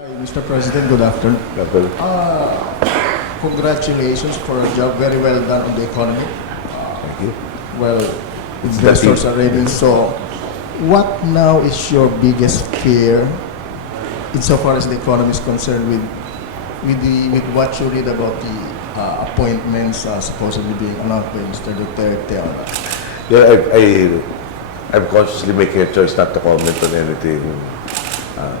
Hi, Mr. President, good afternoon. Congratulations for a job very well done on the economy. Thank you. Well, investors are ready. So, what now is your biggest fear insofar as the economy is concerned with what you read about the appointments supposedly being announced by Mr. Duterte? Yeah, I'm consciously making a choice not to comment on anything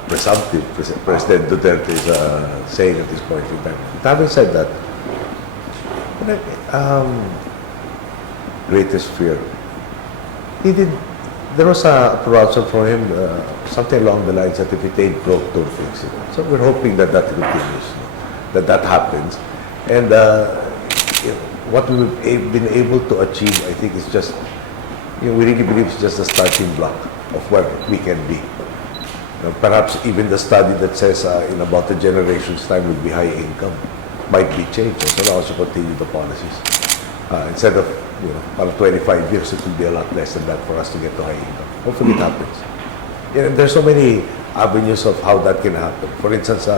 presumptive President Duterte is saying at this point in time. But having said that, greatest fear. There was a proposal for him, something along the lines that if it ain't broke, don't fix it. So we're hoping that that continues, that happens. And what we've been able to achieve, I think, is just, we really believe it's just a starting block of where we can be. Perhaps even the study that says in about a generation's time will be high income might be changed. So now also continue the policies. Instead of, about 25 years, it will be a lot less than that for us to get to high income. Hopefully it happens. There's so many avenues of how that can happen. For instance,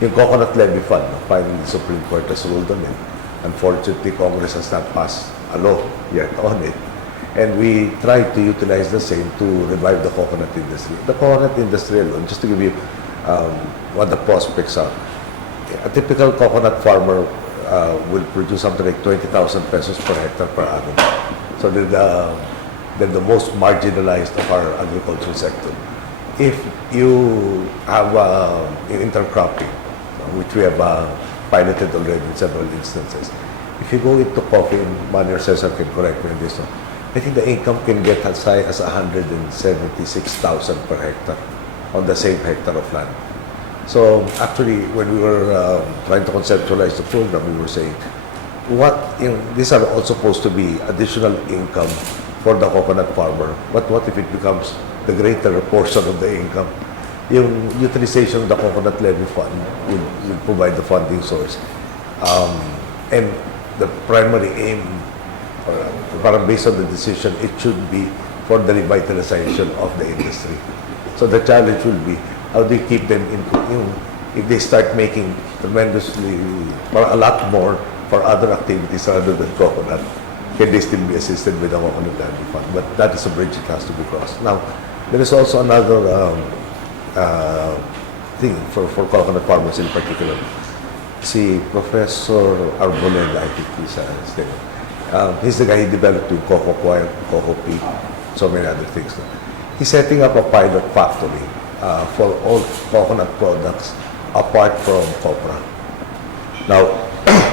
yung coconut levy fund, finally the Supreme Court has ruled on it. Unfortunately, Congress has not passed a law yet on it. And we try to utilize the same to revive the coconut industry. The coconut industry alone, just to give you what the prospects are. A typical coconut farmer will produce something like 20,000 pesos per hectare per annum. So they're the most marginalized of our agricultural sector. If you have intercropping, which we have piloted already in several instances, if you go into coffee, and Manager CESAR can correct me on this one, I think the income can get as high as 176,000 per hectare on the same hectare of land. So actually, when we were trying to conceptualize the program, we were saying, these are all supposed to be additional income for the coconut farmer. But what if it becomes the greater portion of the income? Yung utilization of the coconut levy fund will provide the funding source. And the primary aim, parang based on the decision, it should be for the revitalization of the industry. So the challenge will be, how do you keep them if they start making tremendously, a lot more for other activities other than coconut, can they still be assisted with the coconut levy fund? But that is a bridge that has to be crossed. Now, there is also another thing for coconut farmers in particular. Si Professor Arboleda, I think he's the guy who developed the cocoa coir, cocoa peat, so many other things. He's setting up a pilot factory for all coconut products apart from copra. Now,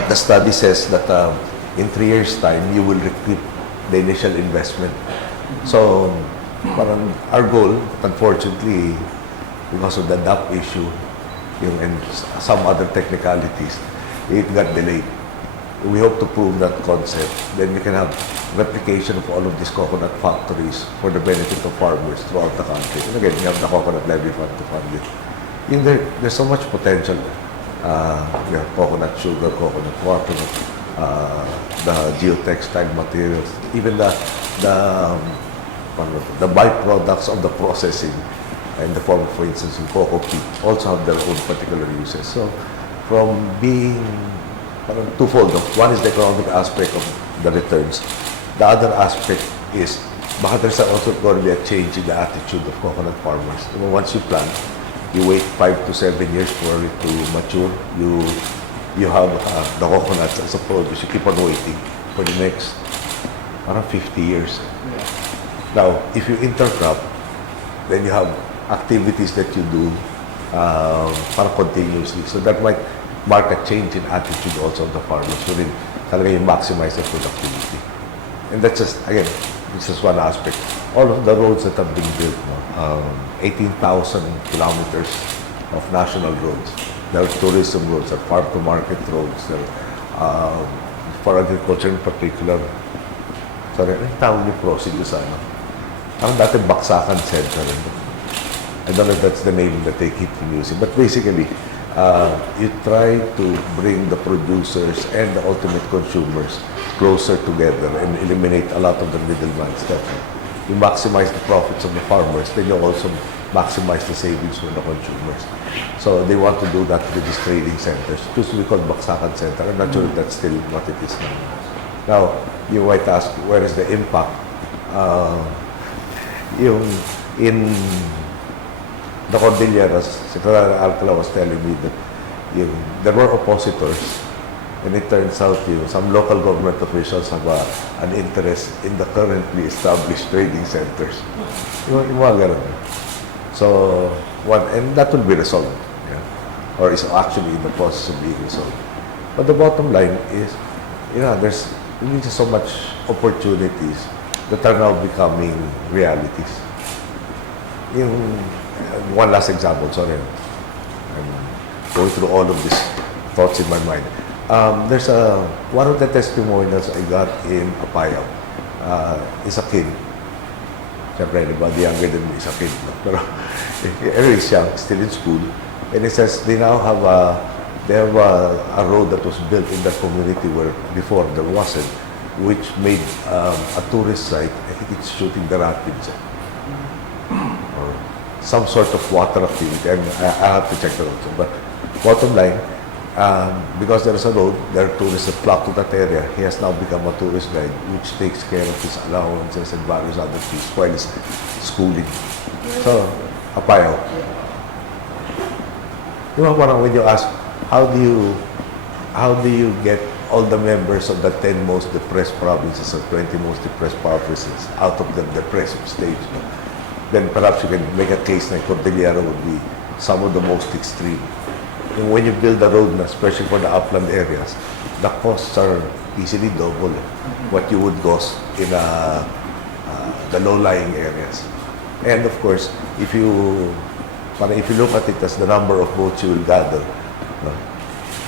the study says that in 3 years' time, you will recoup the initial investment. So, our goal, unfortunately, because of the DAP issue and some other technicalities, it got delayed. We hope to prove that concept. Then we can have replication of all of these coconut factories for the benefit of farmers throughout the country. And again, we have the coconut levy fund to fund it. There's so much potential. Coconut sugar, coconut water, the geotextile materials, even the byproducts of the processing in the form of, for instance, in cocoa peat, also have their own particular uses. So, from being twofold. One is the economic aspect of the returns. The other aspect is there's also going to be a change in the attitude of coconut farmers. Once you plant, you wait 5 to 7 years for it to mature. You have the coconuts as a produce. You keep on waiting for the next around 50 years. Now, if you intercrop, then you have activities that you do continuously. So that might mark a change in attitude also of the farmers. So then, talaga you maximize the productivity. And that's just, again, this is one aspect. All of the roads that have been built, 18,000 kilometers of national roads. There are tourism roads, there are farm-to-market roads, there are, for agriculture in particular. Sorry, ano yung tawag yung crossing sa ano? Ang dati Baksakan Center. I don't know if that's the name that they keep using. But basically, you try to bring the producers and the ultimate consumers closer together and eliminate a lot of the middlemen. You maximize the profits of the farmers, then you also maximize the savings for the consumers. So they want to do that with these trading centers. It used to be called Baksakan Center. I'm not sure if that's still what it is now. Now, you might ask, where is the impact? In the Cordilleras, Secretary Alcala was telling me that there were oppositors, and it turns out some local government officials have an interest in the currently established trading centers. Yung mga ganun. So, and that will be resolved, or is actually in the process of being resolved. But the bottom line is, there's really so much opportunities that are now becoming realities. One last example, sorry. I'm going through all of these thoughts in my mind. There's one of the testimonials I got in Apayao is a kid. Siyempre, anybody younger than me is a kid. No? Pero anyway, he's young, still in school. And he says they now have a road that was built in that community where before there wasn't, which made a tourist site. I think it's shooting the rapids. Or some sort of water activity. I have to check that out. But bottom line, because there is a road, there are tourists that flock to that area. He has now become a tourist guide, which takes care of his allowances and various other things while he's schooling. So, Apayao. When you ask, how do you get all the members of the 10 most depressed provinces or 20 most depressed provinces out of the depressive stage? Then perhaps you can make a case that Cordillera would be some of the most extreme. And when you build a road, especially for the upland areas, the costs are easily double what you would cost in the low-lying areas. And of course, if you look at it as the number of votes you will gather,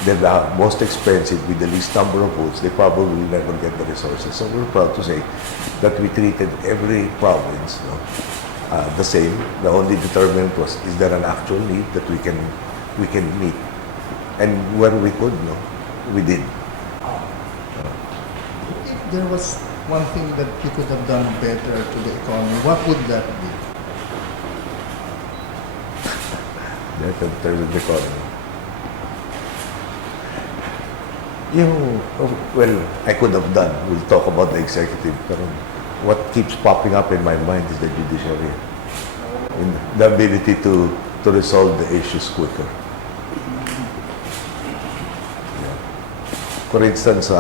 then the most expensive with the least number of votes, they probably will never get the resources. So we're proud to say that we treated every province the same. The only determinant was, is there an actual need that we can meet? And where we could, we did. If there was one thing that you could have done better to the economy, what would that be? In terms of the economy. I could have done. We'll talk about the executive. But what keeps popping up in my mind is the judiciary. The ability to resolve the issues quicker. For instance,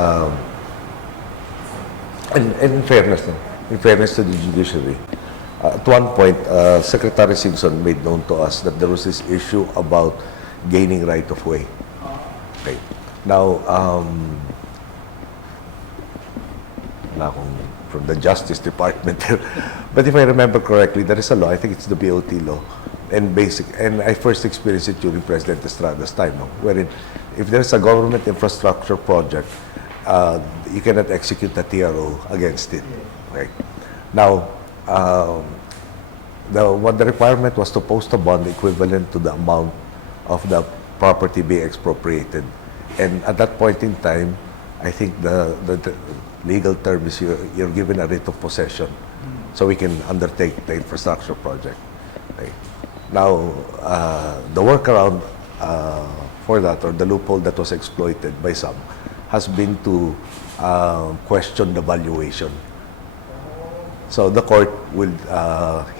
in fairness to the judiciary, at one point, Secretary Simpson made known to us that there was this issue about gaining right of way. Okay. Now, from the Justice Department, but if I remember correctly, there is a law. I think it's the BOT law, and I first experienced it during President Estrada's time, wherein if there's a government infrastructure project, you cannot execute a TRO against it. Right? Now, what the requirement was to post a bond equivalent to the amount of the property being expropriated. And at that point in time, I think the legal term is you're given a writ of possession, so we can undertake the infrastructure project. Right? Now, the workaround for that, or the loophole that was exploited by some, has been to question the valuation. So the court will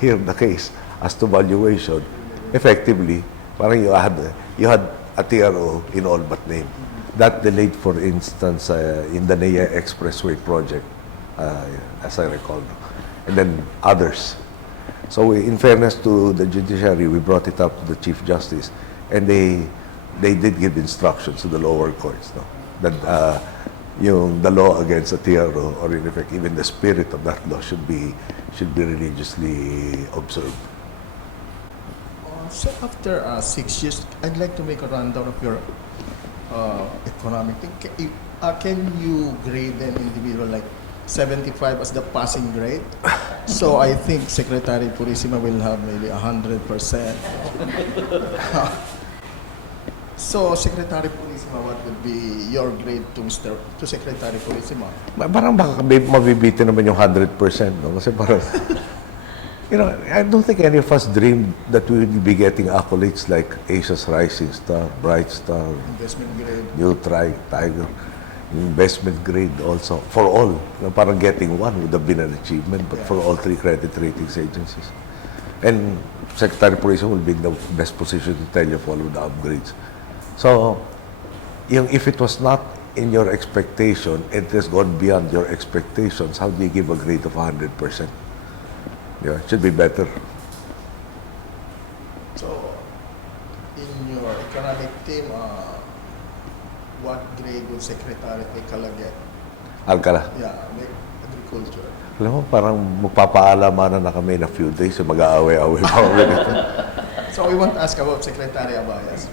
hear the case as to valuation. Effectively, parang you had a TRO in all but name. That delayed, for instance, in the NEA Expressway project, as I recall, and then others. So in fairness to the judiciary, we brought it up to the Chief Justice, and they did give instructions to the lower courts, that the law against a TRO, or in effect even the spirit of that law, should be religiously observed. So after 6 years, I'd like to make a rundown of your economic thing. Can you grade an individual like 75 as the passing grade? So I think Secretary Purisima will have maybe 100%. So Secretary Purisima, what would be your grade to Secretary Purisima? Parang baka mabibitin naman yung 100%, no? Kasi parang You know, I don't think any of us dreamed that we would be getting accolades like Asia's Rising Star, Bright Star, Investment grade. New Tiger, investment grade also. For all, you know, parang getting one would have been an achievement, but for all three credit ratings agencies. And Secretary Purisima will be in the best position to tell you of all of the upgrades. So, if it was not in your expectation, it has gone beyond your expectations, how do you give a grade of 100%? Yeah, it should be better. So, in your economic team, what grade would Secretary Aquino get? Alcala. Yeah, like agriculture. Alam mo, parang magpapaalamanan na kami in a few days, so mag-aaway-aaway pa kami dito. So, we won't ask about Secretary Abayas.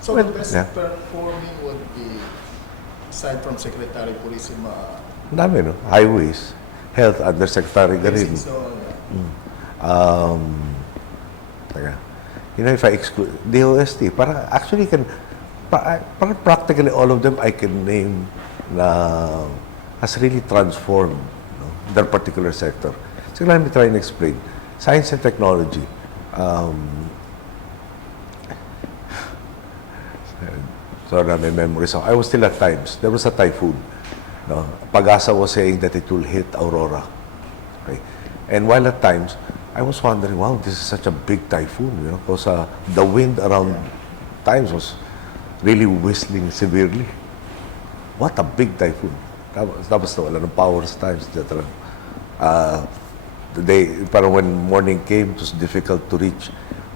So, the best Yeah. performing would be, aside from Secretary Purisima, Ang dami, no? Highways, Health, Undersecretary Garin. so, yeah. Teka. You know, if I exclude DOST, parang actually parang practically all of them I can name na has really transformed, you know, their particular sector. So let me try and explain. Science and technology. Sorry, my memory. So I was still at Times. There was a typhoon. No? Pag-asa was saying that it will hit Aurora. Okay? And while at Times, I was wondering, wow, this is such a big typhoon, you know, because the wind around Times was really whistling severely. What a big typhoon. Tapos wala ng power sa Times. The day, parang when morning came, it was difficult to reach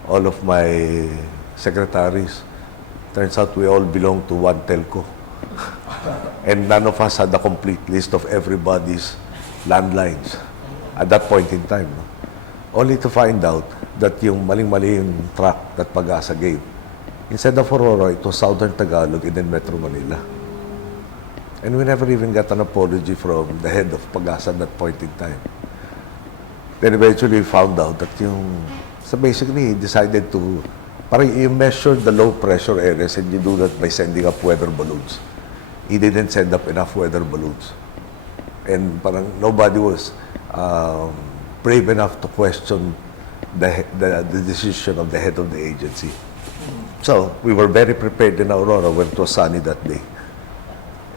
all of my secretaries. Turns out we all belong to one telco. And none of us had the complete list of everybody's landlines at that point in time. No? Only to find out that yung maling-mali yung track that Pag-asa gave. Instead of Aurora, it was Southern Tagalog and then Metro Manila. And we never even got an apology from the head of Pag-asa at that point in time. Then eventually we found out that so basically he decided to, parang you measure the low pressure areas and you do that by sending up weather balloons. He didn't send up enough weather balloons. And parang nobody was brave enough to question the decision of the head of the agency. So, we were very prepared in Aurora when it was sunny that day.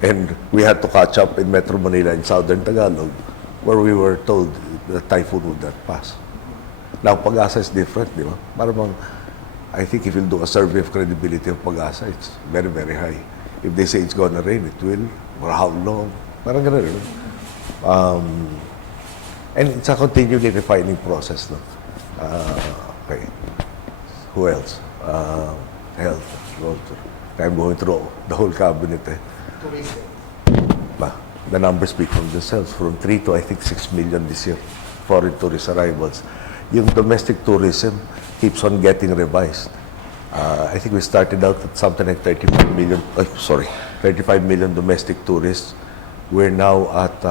And we had to catch up in Metro Manila in Southern Tagalog where we were told the typhoon would not pass. Now, Pag-asa is different, di ba? Parang, I think if you do a survey of credibility of Pag-asa, it's very, very high. If they say it's gonna rain, it will. Or how long? Parang gano'n. And it's a continually refining process. No? Okay. Who else? Health. I'm going through the whole cabinet. Tourism. The numbers speak for themselves. From 3 to, I think, 6 million this year. Foreign tourist arrivals. Yung domestic tourism keeps on getting revised. I think we started out at something like 35 million domestic tourists. We're now at,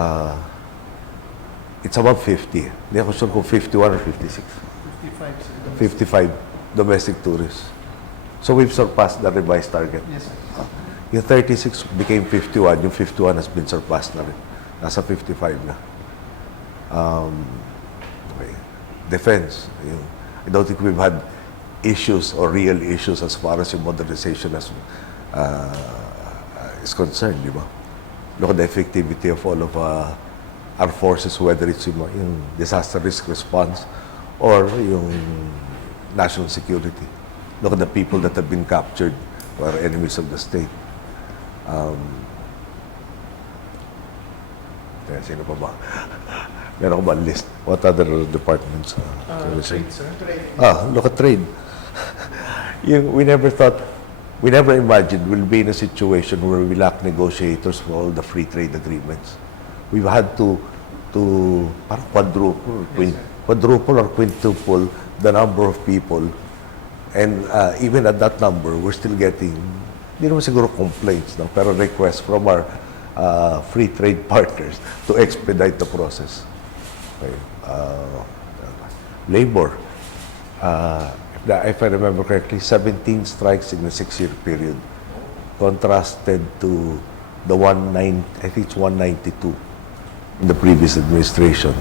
it's about 50. Hindi ako sure kung 51 or 56. 55 domestic tourists. So we've surpassed the revised target. Yes, sir. Yung 36 became 51. Yung 51 has been surpassed na rin. Nasa 55 na. Okay. Defense. I don't think we've had issues or real issues as far as yung modernization is concerned, di ba? Look at the effectivity of all of our forces, whether it's yung disaster risk response or yung national security. Look at the people that have been captured who are enemies of the state. Sino pa ba? Meron ko ba list? What other departments? Trade, sir. Trade. Look at trade. We never imagined we'll be in a situation where we lack negotiators for all the free trade agreements. We've had to parang quadruple or quintuple the number of people, and even at that number, we're still getting, hindi naman siguro complaints, no? Pero requests from our free trade partners to expedite the process. Okay. Labor. If I remember correctly, 17 strikes in a 6-year period, contrasted to the I think it's 192 in the previous administration.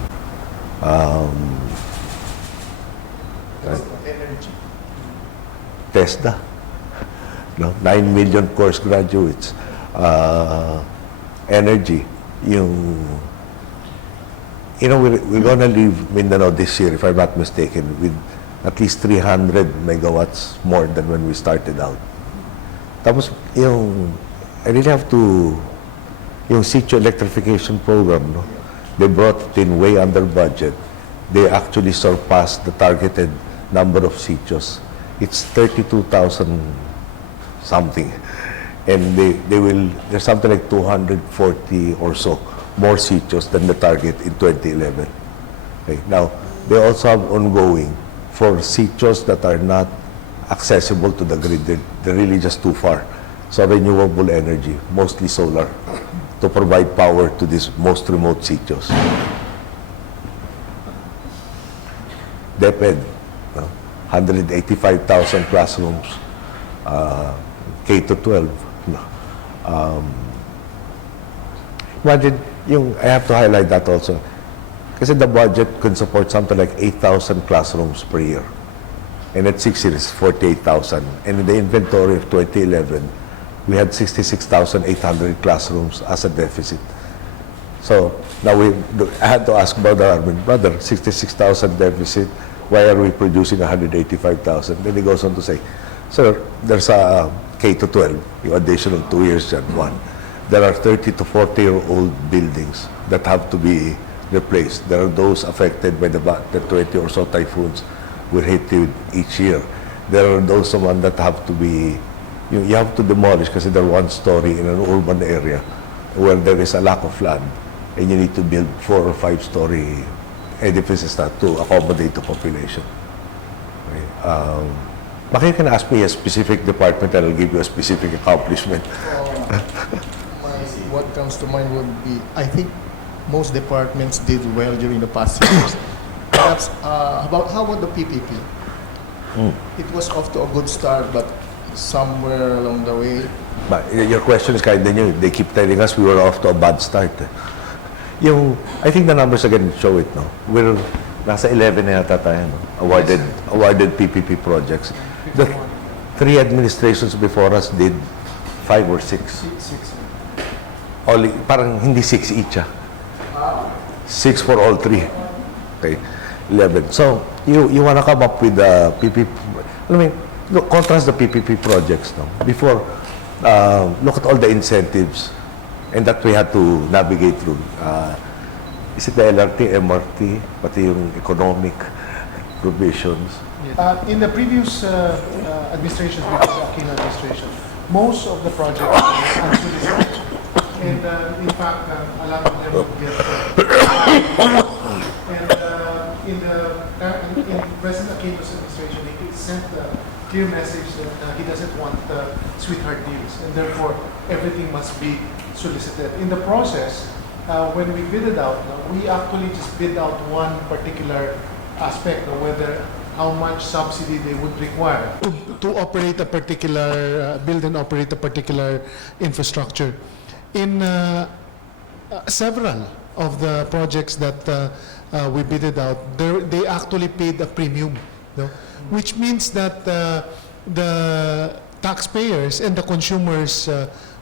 Energy. TESDA, no? 9 million course graduates. Energy, we're gonna leave Mindanao this year, if I'm not mistaken, with at least 300 megawatts more than when we started out. Tapos, I really have to, yung sitio electrification program, no? They brought it in way under budget. They actually surpassed the targeted number of sitios. It's 32,000 something. And there's something like 240 or so more sitios than the target in 2011. Okay. Now, they also have ongoing for sitios that are not accessible to the grid. They're really just too far. So renewable energy, mostly solar, to provide power to these most remote sitios. DepEd, 185,000 classrooms, K to 12. Imagine, I have to highlight that also. Kasi the budget can support something like 8,000 classrooms per year. And at 6 years, 48,000. And in the inventory of 2011, we had 66,800 classrooms as a deficit. So now I had to ask Brother Armin, brother, 66,000 deficit, why are we producing 185,000? Then he goes on to say, sir, there's a K to 12, yung additional 2 years and one. There are 30 to 40-year-old buildings that have to be replaced. There are those affected by the 20 or so typhoons we hit each year. There are those one that have to be, you have to demolish kasi they're one story in an urban area where there is a lack of land and you need to build 4 or 5 story edifices to accommodate the population. Okay. Baka you can ask me a specific department and I'll give you a specific accomplishment. What comes to mind would be, I think most departments did well during the past years. Perhaps, how about the PPP? It was off to a good start, but somewhere along the way. But your question is kind of new. They keep telling us we were off to a bad start. I think the numbers again show it, no? We're nasa 11 na yata tayo, no? Awarded PPP projects. The 3 administrations before us did 5 or 6. Only, parang hindi 6 each, 6 for all 3. Okay, 11. So, you wanna come up with the PPP, look, contrast the PPP projects, no? Before, look at all the incentives and that we had to navigate through. Is it the LRT, MRT, pati yung economic provisions? In the previous administration, before the Aquino administration, most of the projects were unsolicited. And in fact, a lot of them would get and in President Aquino's administration, he sent a clear message that he doesn't want sweetheart deals, and therefore everything must be solicited. In the process, when we bid it out, we actually just bid out one particular aspect of whether how much subsidy they would require to operate a particular, build and operate a particular infrastructure. In several of the projects that we bidded out, they actually paid a premium, no? Which means that the taxpayers and the consumers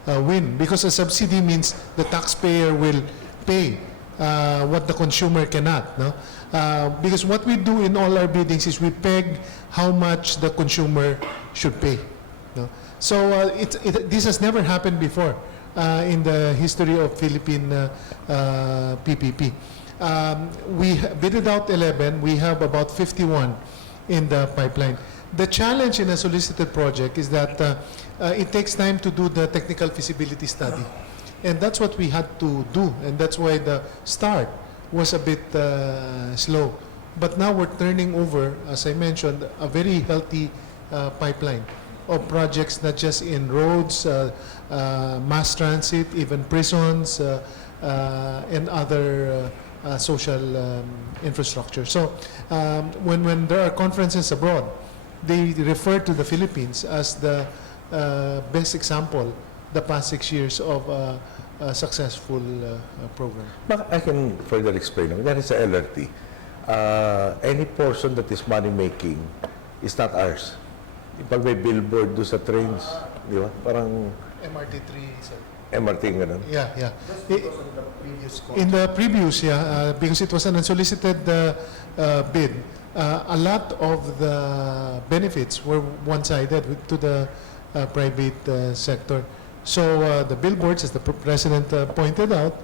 win, because a subsidy means the taxpayer will pay what the consumer cannot, no? Because what we do in all our biddings is we peg how much the consumer should pay, no? So this has never happened before in the history of Philippine PPP. We bidded out 11. We have about 51 in the pipeline. The challenge in a solicited project is that it takes time to do the technical feasibility study. And that's what we had to do. And that's why the start was a bit slow. But now we're turning over, as I mentioned, a very healthy pipeline of projects, not just in roads, mass transit, even prisons, and other social infrastructure. So when there are conferences abroad, they refer to the Philippines as the best example the past 6 years of a successful program. But I can further explain. That is a LRT. any portion that is money-making is not ours. Pag may billboard doon sa trains, di ba? Parang MRT3, sir. MRT ganun. Yeah, yeah. That's because of the previous In the previous, because it was an unsolicited bid, a lot of the benefits were one-sided to the private sector. So the billboards, as the President pointed out,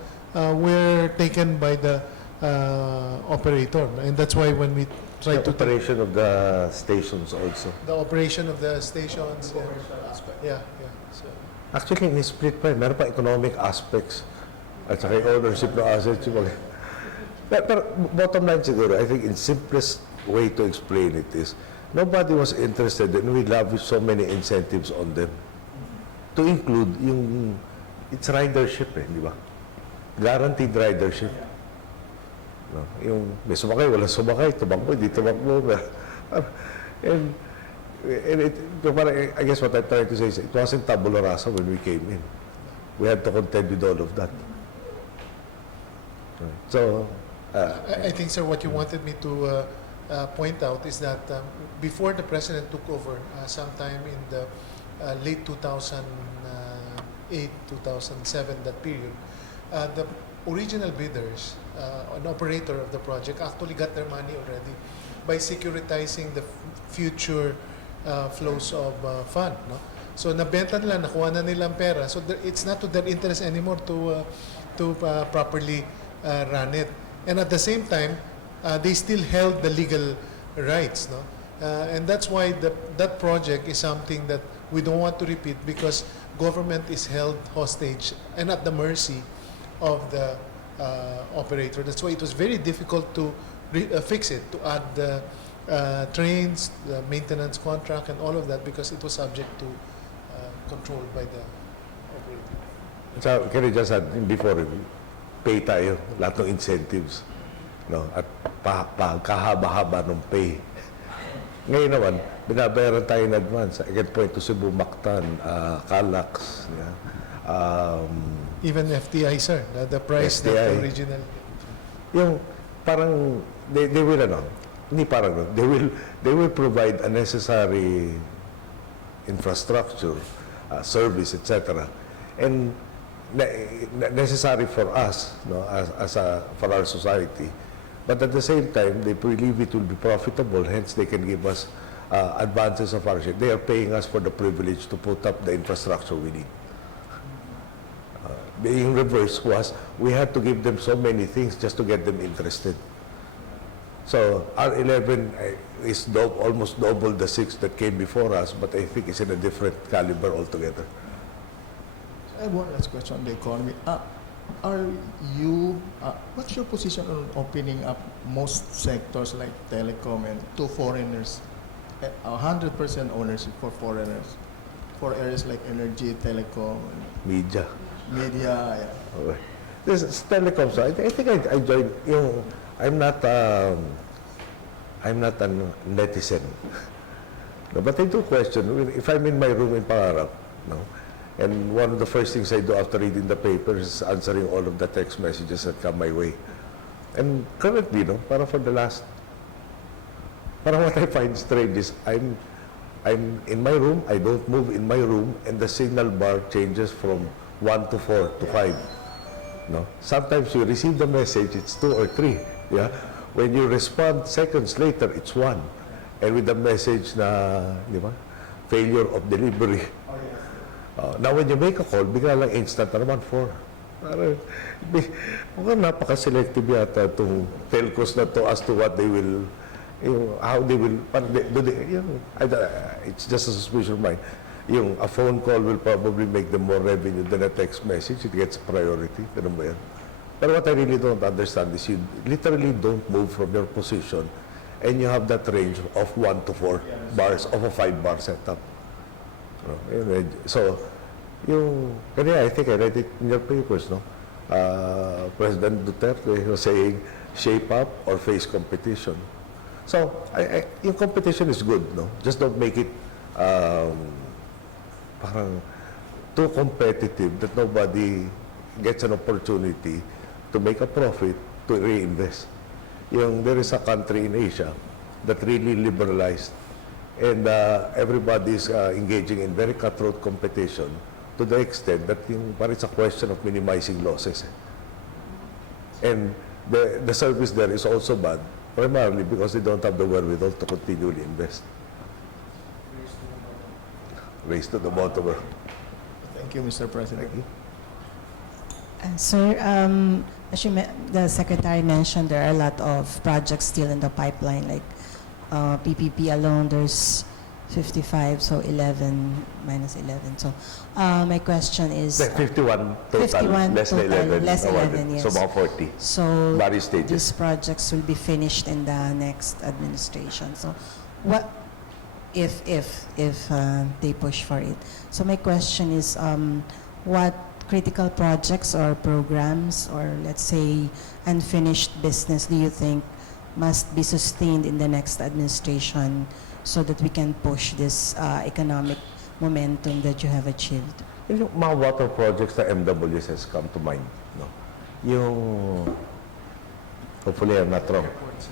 were taken by the operator. And that's why when we try The to... operation of the stations also. The operation of the stations. Yeah. So, Actually, in-split pa, meron pa economic aspects at saka yung ownership ng assets. Pero bottom line siguro, I think in simplest way to explain it is, nobody was interested and we lavish so many incentives on them. To include yung, it's ridership di ba? Guaranteed ridership. No? Yung may sumakay, wala sumakay, tumakbo, hindi tumakbo. And I guess what I'm trying to say is, it wasn't tabula rasa when we came in. We had to contend with all of that. So, I think, sir, what you wanted me to point out is that before the President took over, sometime in the late 2008, 2007, that period, the original bidders, an operator of the project, actually got their money already by securitizing the future flows of fund. No? So nabenta nila, nakuha na nilang pera. So it's not to their interest anymore to properly run it. And at the same time, they still held the legal rights. No? And that's why that project is something that we don't want to repeat, because government is held hostage and at the mercy of the operator. That's why it was very difficult to fix it, to add the trains, the maintenance contract, and all of that, because it was subject to controlled by the operator. so can I just add, before, pay tayo, lahat ng incentives. No? At kahaba-haba ng pay. Ngayon naman, binabayaran tayo in advance. I can point to Cebu, Mactan, Calax, Even FTI, sir, the price FTI. that original. yung parang they will hindi parang they will provide a necessary infrastructure, service, etc. And necessary for us, for our society. But at the same time, they believe it will be profitable. Hence, they can give us advances of our share. They are paying us for the privilege to put up the infrastructure we need. Being reverse was, we had to give them so many things just to get them interested. So, R11 is almost double the 6 that came before us, but I think it's in a different caliber altogether. I have one last question on the economy. What's your position on opening up most sectors like telecom and to foreigners? 100% ownership for foreigners, for areas like energy, telecom, Media. media. Okay. This is telecom. So I think I joined. I'm not a netizen. No, but I do question. If I'm in my room in Pangarap, and one of the first things I do after reading the papers is answering all of the text messages that come my way. And currently, para for the last, para what I find strange is I'm in my room. I don't move in my room, and the signal bar changes from 1 to 4 to 5. No? Sometimes you receive the message, it's 2 or 3. Yeah? When you respond seconds later, it's 1. And with the message na, di ba? Failure of delivery. Now when you make a call, bigla lang instant na naman 4. Mukhang napaka-selective yata itong telcos na to as to what they will, how they will, it's just a suspicion of mine. A phone call will probably make them more revenue than a text message. It gets priority. Ganun ba yan? But what I really don't understand is you literally don't move from your position and you have that range of 1 to 4 bars of a 5-bar setup. So, I think I read it in your papers, President Duterte was saying, shape up or face competition. So, yung competition is good, Just don't make it parang too competitive that nobody gets an opportunity to make a profit to reinvest. there is a country in Asia that really liberalized, and everybody is engaging in very cutthroat competition to the extent that it's a question of minimizing losses. And the service there is also bad, primarily because they don't have the wherewithal to continually invest. Race to the bottom. Thank you, Mr. President. Sir, as the Secretary mentioned, there are a lot of projects still in the pipeline, like PPP alone, there's 55, so 11 minus 11. So my question is... 51 total, 51 less total, than 11. less 11, yes. So about 40. So Various stages. these projects will be finished in the next administration. So what if they push for it? So my question is, what critical projects or programs or let's say unfinished business do you think must be sustained in the next administration so that we can push this economic momentum that you have achieved? Yung mga water projects na MWS has come to mind, no? Yung, hopefully I'm not wrong, Airports,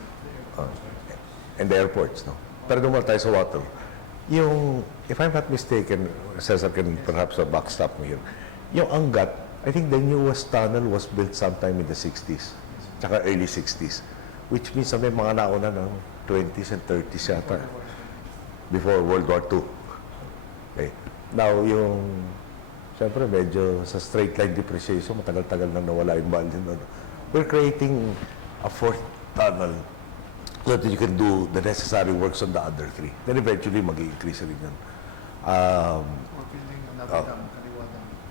and the airports, no? Pero dumal tayo sa water. Yung, if I'm not mistaken, Cesar can perhaps backstop me here. Yung Angat, I think the newest tunnel was built sometime in the 60s, tsaka early 60s, which means may mga nauna ng 20s and 30s yata, before World War II. Okay. Now, yung, siyempre, medyo sa straight line depreciation, matagal-tagal nang nawala yung value. No? We're creating a fourth tunnel so that you can do the necessary works on the other three. Then eventually, mag-i-increase rin yun. We're building another dam,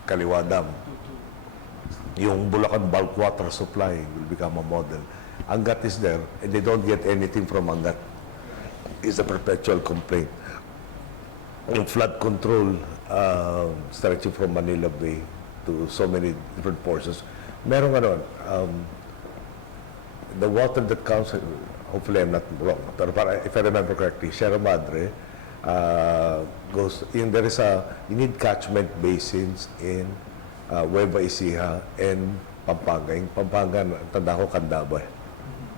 Kaliwa Dam. Yung Bulacan bulk water supply will become a model. Angat is there, and they don't get anything from Angat. It's a perpetual complaint. Yung flood control, stretching from Manila Bay to so many different portions. Merong the water that comes, hopefully I'm not wrong, pero if I remember correctly, Sierra Madre, goes in, you need catchment basins in Nueva Ecija and Pampanga. Yung Pampanga, tanda ko, Candaba.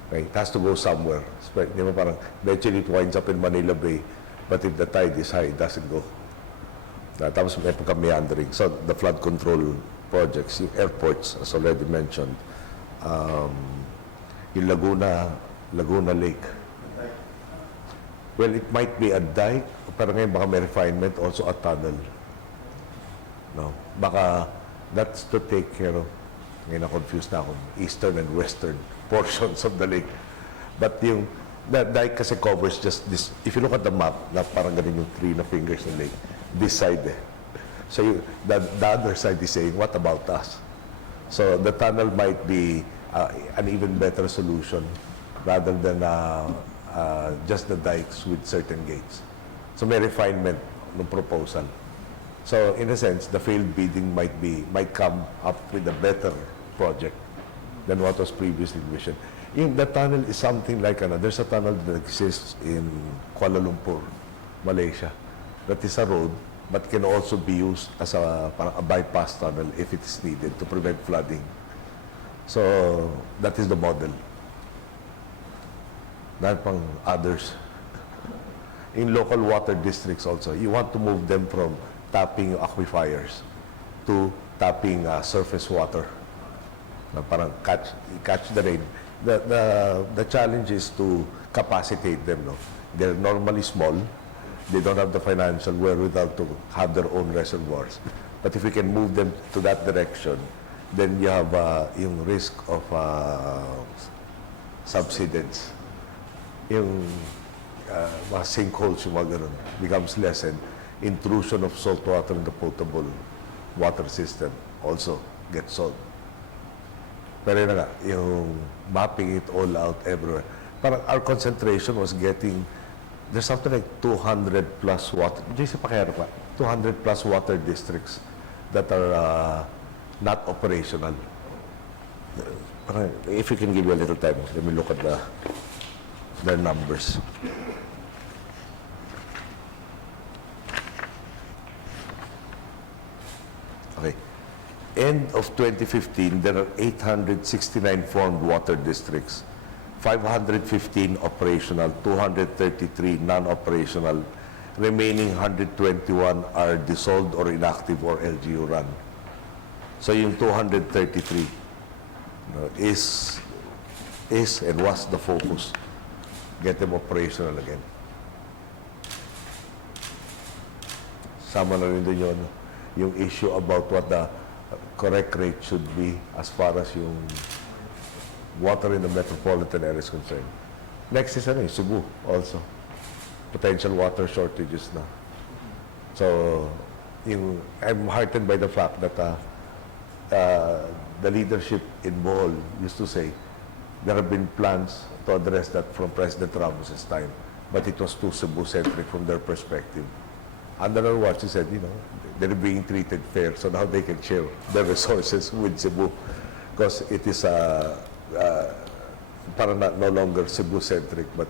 Okay? It has to go somewhere. Di ba parang, eventually it winds up in Manila Bay, but if the tide is high, it doesn't go. Tapos may pagka-meandering. So, the flood control projects, yung airports, as already mentioned, yung Laguna Lake. Well, it might be a dike, pero ngayon baka may refinement, also a tunnel. No? Baka that's to take care of, ngayon na-confused na ako, eastern and western portions of the lake. But yung, the dike kasi covers just this, if you look at the map, na parang ganun yung three na fingers ng lake, this side eh. So the other side is saying, what about us? So the tunnel might be an even better solution rather than just the dikes with certain gates. So may refinement ng proposal. So in a sense, the failed bidding might come up with a better project than what was previously envisioned. The tunnel is something like there's a tunnel that exists in Kuala Lumpur, Malaysia, that is a road but can also be used as a bypass tunnel if it is needed to prevent flooding. So that is the model. Dahil pang others. In local water districts also, you want to move them from tapping aquifers to tapping surface water. Na parang catch the rain. The challenge is to capacitate them. No? They're normally small. They don't have the financial wherewithal to have their own reservoirs. But if we can move them to that direction, then you have yung risk of subsidence. Yung mga sinkholes, yung mga ganun, becomes less, and intrusion of salt water in the potable water system also gets solved. Pero yun na nga, yung mapping it all out everywhere. Parang our concentration was getting, there's something like 200 plus water, JC Pakero pa, 200 plus water districts that are not operational. Parang, if you can give me a little time, let me look at their numbers. Okay. End of 2015, there are 869 formed water districts. 515 operational, 233 non-operational, remaining 121 are dissolved or inactive or LGU run. So yung 233 is and was the focus. Get them operational again. Sama na rin din yung issue about what the correct rate should be as far as yung water in the metropolitan area is concerned. Next is Cebu also. Potential water shortages na. So, I'm heartened by the fact that the leadership in Bohol used to say there have been plans to address that from President Ramos's time, but it was too Cebu-centric from their perspective. Under our watch, he said, they're being treated fair, so now they can share their resources with Cebu because it is para no longer Cebu-centric, but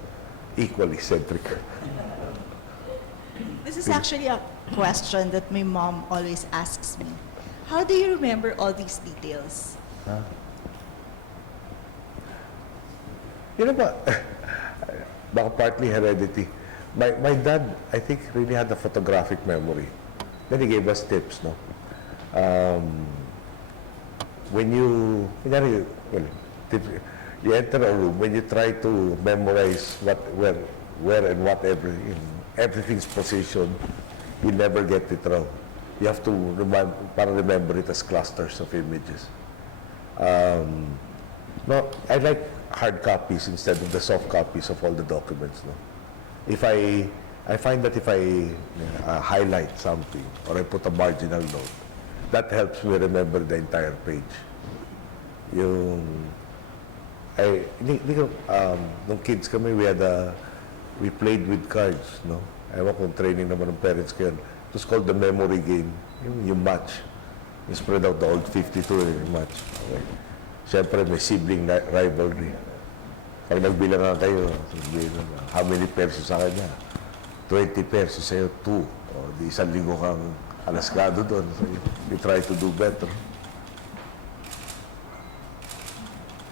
equally centric. This is actually a question that my mom always asks me. How do you remember all these details? Ba, baka partly heredity. My dad, I think, really had a photographic memory. Then he gave us tips, no? When you enter a room, when you try to memorize where and what everything's position, you never get it wrong. You have to remember it as clusters of images. No, I like hard copies instead of the soft copies of all the documents. No, if I find that if I highlight something or I put a marginal note, that helps me remember the entire page. Nung kids kami, we played with cards, no? Ewan kung training naman ng parents ko yun. It was called the memory game. Yung match. You spread out the old 52 yung match. Okay. Siyempre, may sibling rivalry. Pag nagbilangan kayo, how many pesos sa kanya? 20 pesos sa'yo, 2. O, di 1,000 kang alaskado doon. So, you try to do better.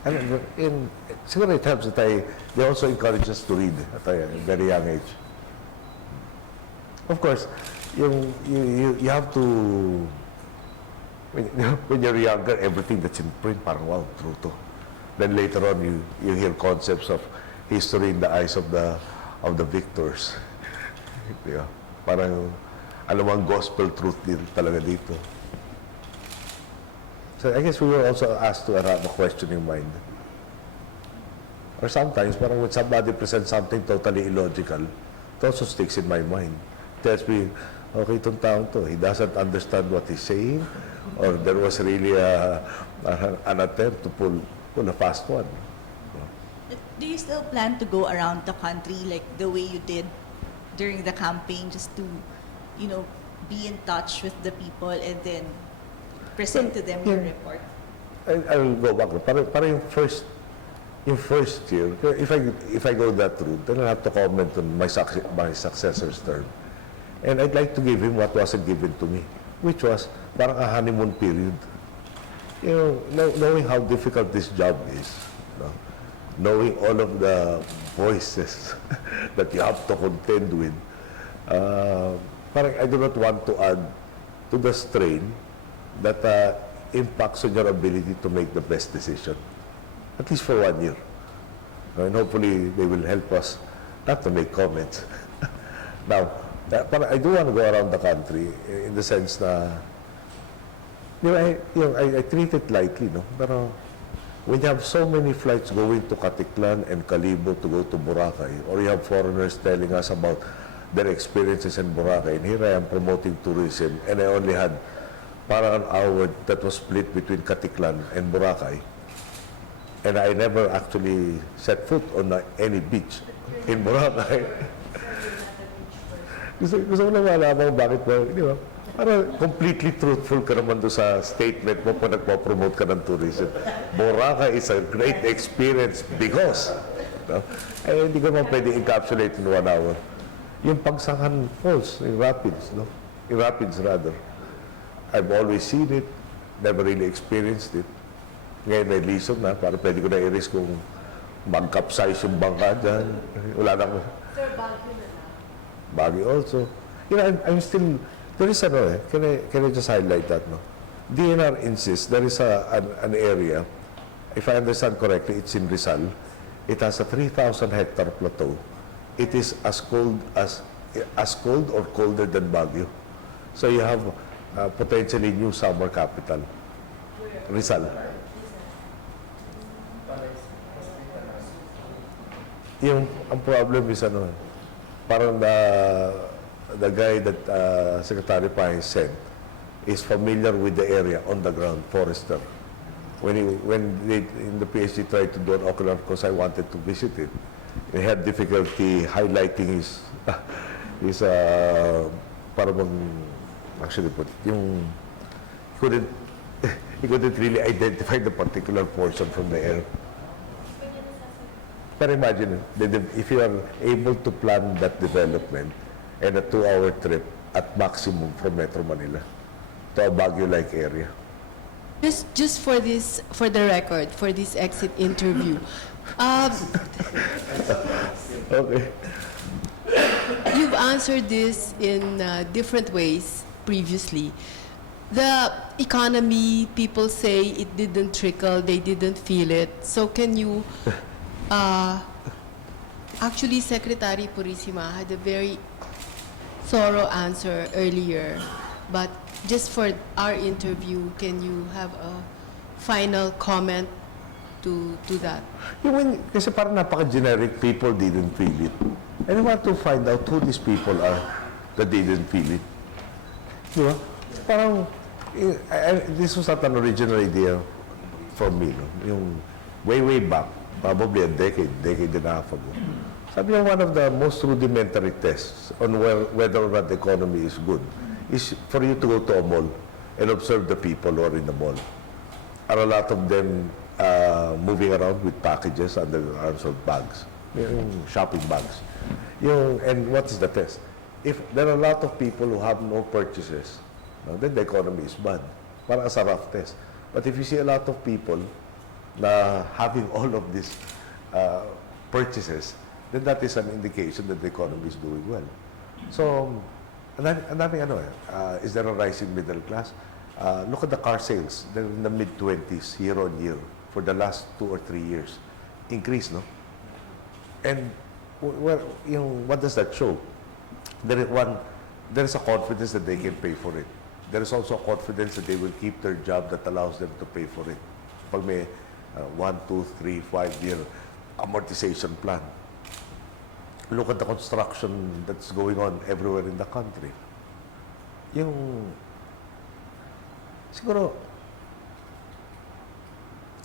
And siguro it helps that they also encourage us to read at a very young age. Of course, you have to, when you're younger, everything that's in print, parang wow, true to. Then later on, you hear concepts of history in the eyes of the victors. Diba? Parang, alam mo ang gospel truth din talaga dito. So I guess we were also asked to have a questioning mind. Or sometimes, parang when somebody presents something totally illogical, it also sticks in my mind. Tells me, okay, itong taong to, he doesn't understand what he's saying, or there was really an attempt to pull a fast one. Do you still plan to go around the country like the way you did during the campaign, just to, be in touch with the people and then present to them your report? I will go back. Para yung first year, if I go that route, then I'll have to comment on my successor's term. And I'd like to give him what wasn't given to me, which was parang a honeymoon period. Knowing how difficult this job is, knowing all of the voices that you have to contend with, parang I do not want to add to the strain that impacts on your ability to make the best decision, at least for 1 year. And hopefully they will help us not to make comments. Now, I do want to go around the country in the sense na, I treat it lightly, no? Pero when you have so many flights going to Caticlan and Calibo to go to Boracay, or you have foreigners telling us about their experiences in Boracay, and here I am promoting tourism, and I only had parang an hour that was split between Caticlan and Boracay, and I never actually set foot on any beach in Boracay. Gusto ko lang malaman bakit ba, di ba? Para completely truthful ka naman doon sa statement mo kung nagpo-promote ka ng tourism. Boracay is a great experience because, hindi ko naman pwede encapsulate in 1 hour. Yung Pagsangan Falls, in Rapids, in Rapids rather. I've always seen it, never really experienced it. Ngayon may reason na, para pwede ko na i-risk kung mag-capsize yung bangka dyan. Wala na. Sir, Baguio na lang. Baguio also. You know, I'm still, there is can I just highlight that, no? DNR insists there is an area, if I understand correctly, it's in Rizal. It has a 3,000 hectare plateau. It is as cold or colder than Baguio. So you have potentially new summer capital. Rizal. Ang problem is parang the guy that Secretary Pines sent is familiar with the area on the ground, forester. When they in the PhD tried to do an ocular, because I wanted to visit it, he had difficulty highlighting his parang actually put yung he couldn't really identify the particular portion from the air. But imagine, if you are able to plan that development and a 2-hour trip at maximum from Metro Manila to a Baguio-like area. Just for this, for the record, for this exit interview, Okay. you've answered this in different ways previously. The economy, people say it didn't trickle, they didn't feel it. So can you, actually Secretary Purisima had a very thorough answer earlier, but just for our interview, can you have a final comment to that? Kasi parang napaka-generic, people didn't feel it. And I want to find out who these people are that didn't feel it. Di ba? Parang, this was not an original idea for me. No? Yung way back, probably a decade and a half ago. Sabi niya, one of the most rudimentary tests on whether or not the economy is good is for you to go to a mall and observe the people who are in the mall. Are a lot of them moving around with packages under their arms or bags, yung shopping bags? And what is the test? If there are a lot of people who have no purchases, then the economy is bad. Parang as a rough test. But if you see a lot of people na having all of these purchases, then that is an indication that the economy is doing well. So, is there a rising middle class? Look at the car sales. They're in the mid-20s year on year for the last 2 or 3 years. Increase, no? And what does that show? There is a confidence that they can pay for it. There is also a confidence that they will keep their job that allows them to pay for it. Pag may 1, 2, 3, 5-year amortization plan. Look at the construction that's going on everywhere in the country. Siguro,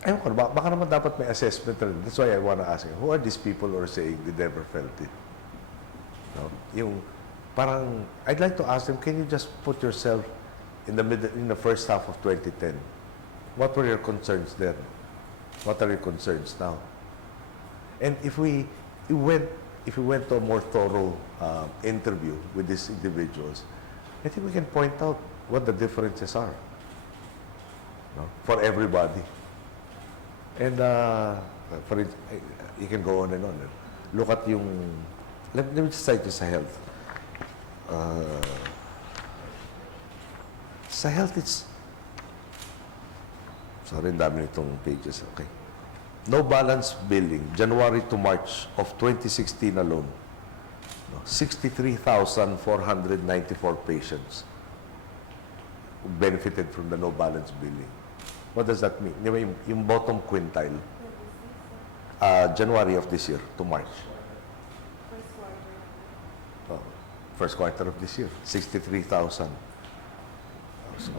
ayun ko, baka naman dapat may assessment rin. That's why I want to ask you, who are these people who are saying they never felt it? No? Parang, I'd like to ask them, can you just put yourself in the first half of 2010? What were your concerns then? What are your concerns now? And if we went to a more thorough interview with these individuals, I think we can point out what the differences are, no? For everybody. And you can go on and on. Look at let me just cite you sa health. Sa health, it's, sorry, ang dami nitong pages. Okay. No balance billing, January to March of 2016 alone, 63,494 patients benefited from the no balance billing. What does that mean? Yung bottom quintile, January of this year to March. First quarter of this year, 63,000.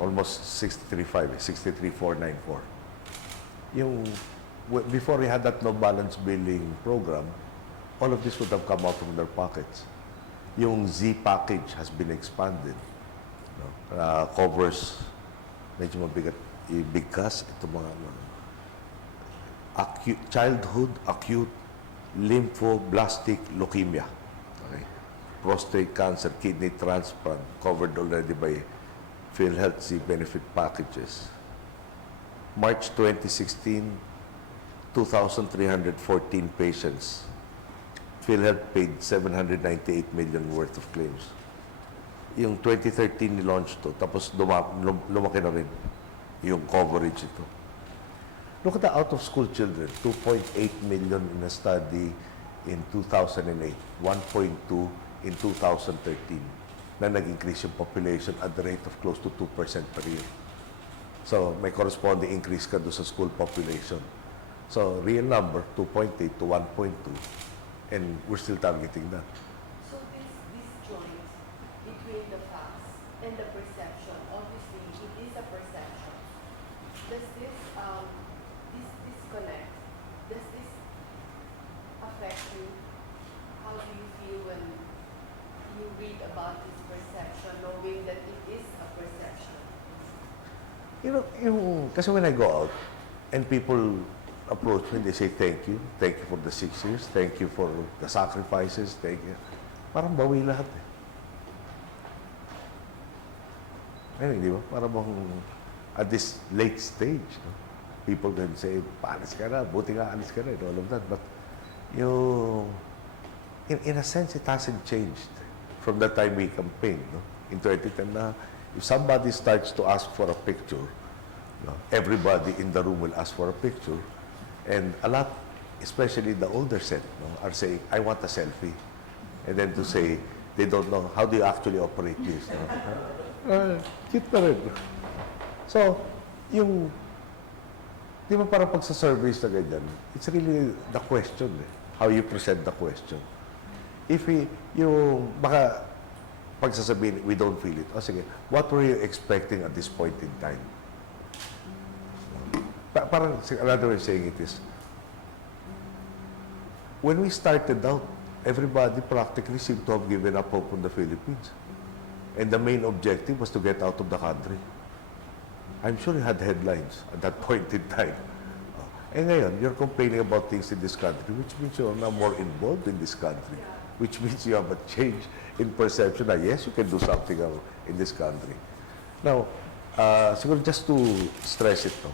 Almost 63,500, 63,494. Before we had that no balance billing program, all of this would have come out from their pockets. Yung Z package has been expanded. No? Covers medyo mabigat ibigkas ito mga childhood acute lymphoblastic leukemia. Okay. Prostate cancer, kidney transplant covered already by PhilHealth Z benefit packages. March 2016, 2,314 patients. PhilHealth paid 798 million worth of claims. Yung 2013 ni-launch to, tapos lumaki na rin yung coverage ito. Look at the out-of-school children, 2.8 million in a study in 2008, 1.2 in 2013, na nag-increase yung population at the rate of close to 2% per year. So, may corresponding increase ka doon sa school population. So, real number, 2.8 to 1.2, and we're still targeting that. So this joint between the facts and the perception, obviously it is a perception. Does this disconnect, does this affect you? How do you feel when you read about this perception, knowing that it is a perception? You know, kasi when I go out and people approach me, they say, thank you for the 6 years, thank you for the sacrifices, thank you. Parang bawi lahat eh. Ayun, di ba? Parang bang at this late stage, no? People can say, paalis ka na, buti nga alis ka na, and all of that. But, in a sense, it hasn't changed from the time we campaigned, no? In 2010 na, if somebody starts to ask for a picture, no, everybody in the room will ask for a picture. And a lot, especially the older set, no, are saying, I want a selfie. And then to say, they don't know, how do you actually operate this? No? Cute pa rin. So, di ba parang pag sa surveys na ganyan, it's really the question, eh, how you present the question. If baka pag sasabihin, we don't feel it. O sige, what were you expecting at this point in time? Parang another way of saying it is, when we started out, everybody practically seemed to have given up hope on the Philippines. And the main objective was to get out of the country. I'm sure you had headlines at that point in time. And ngayon, you're complaining about things in this country, which means you're now more involved in this country, which means you have a change in perception that yes, you can do something in this country. Now, siguro just to stress it, no?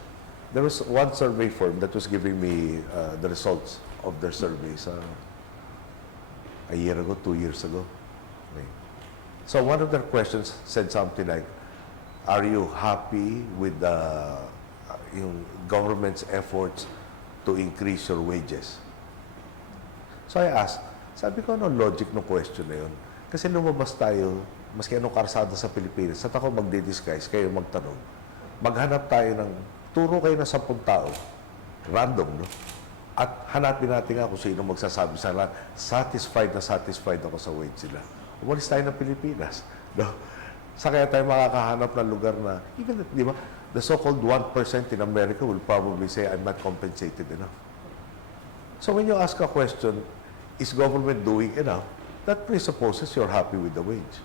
There was one survey firm that was giving me the results of their surveys a year ago, 2 years ago. Okay. So one of their questions said something like, are you happy with the government's efforts to increase your wages? So I asked, sabi ko, ano logic ng question na yun? Kasi lumabas tayo, maski anong karsada sa Pilipinas, at ako magdi-disguise, kayo magtanong. Maghanap tayo ng turo kayo na 10 tao, random, no? At hanapin natin nga kung sino magsasabi sa lahat, satisfied ako sa wage sila. Umalis tayo ng Pilipinas, no? Sa kaya tayo makakahanap ng lugar na, even, di ba, the so-called 1% in America will probably say, I'm not compensated enough. So when you ask a question, is government doing enough? That presupposes you're happy with the wage.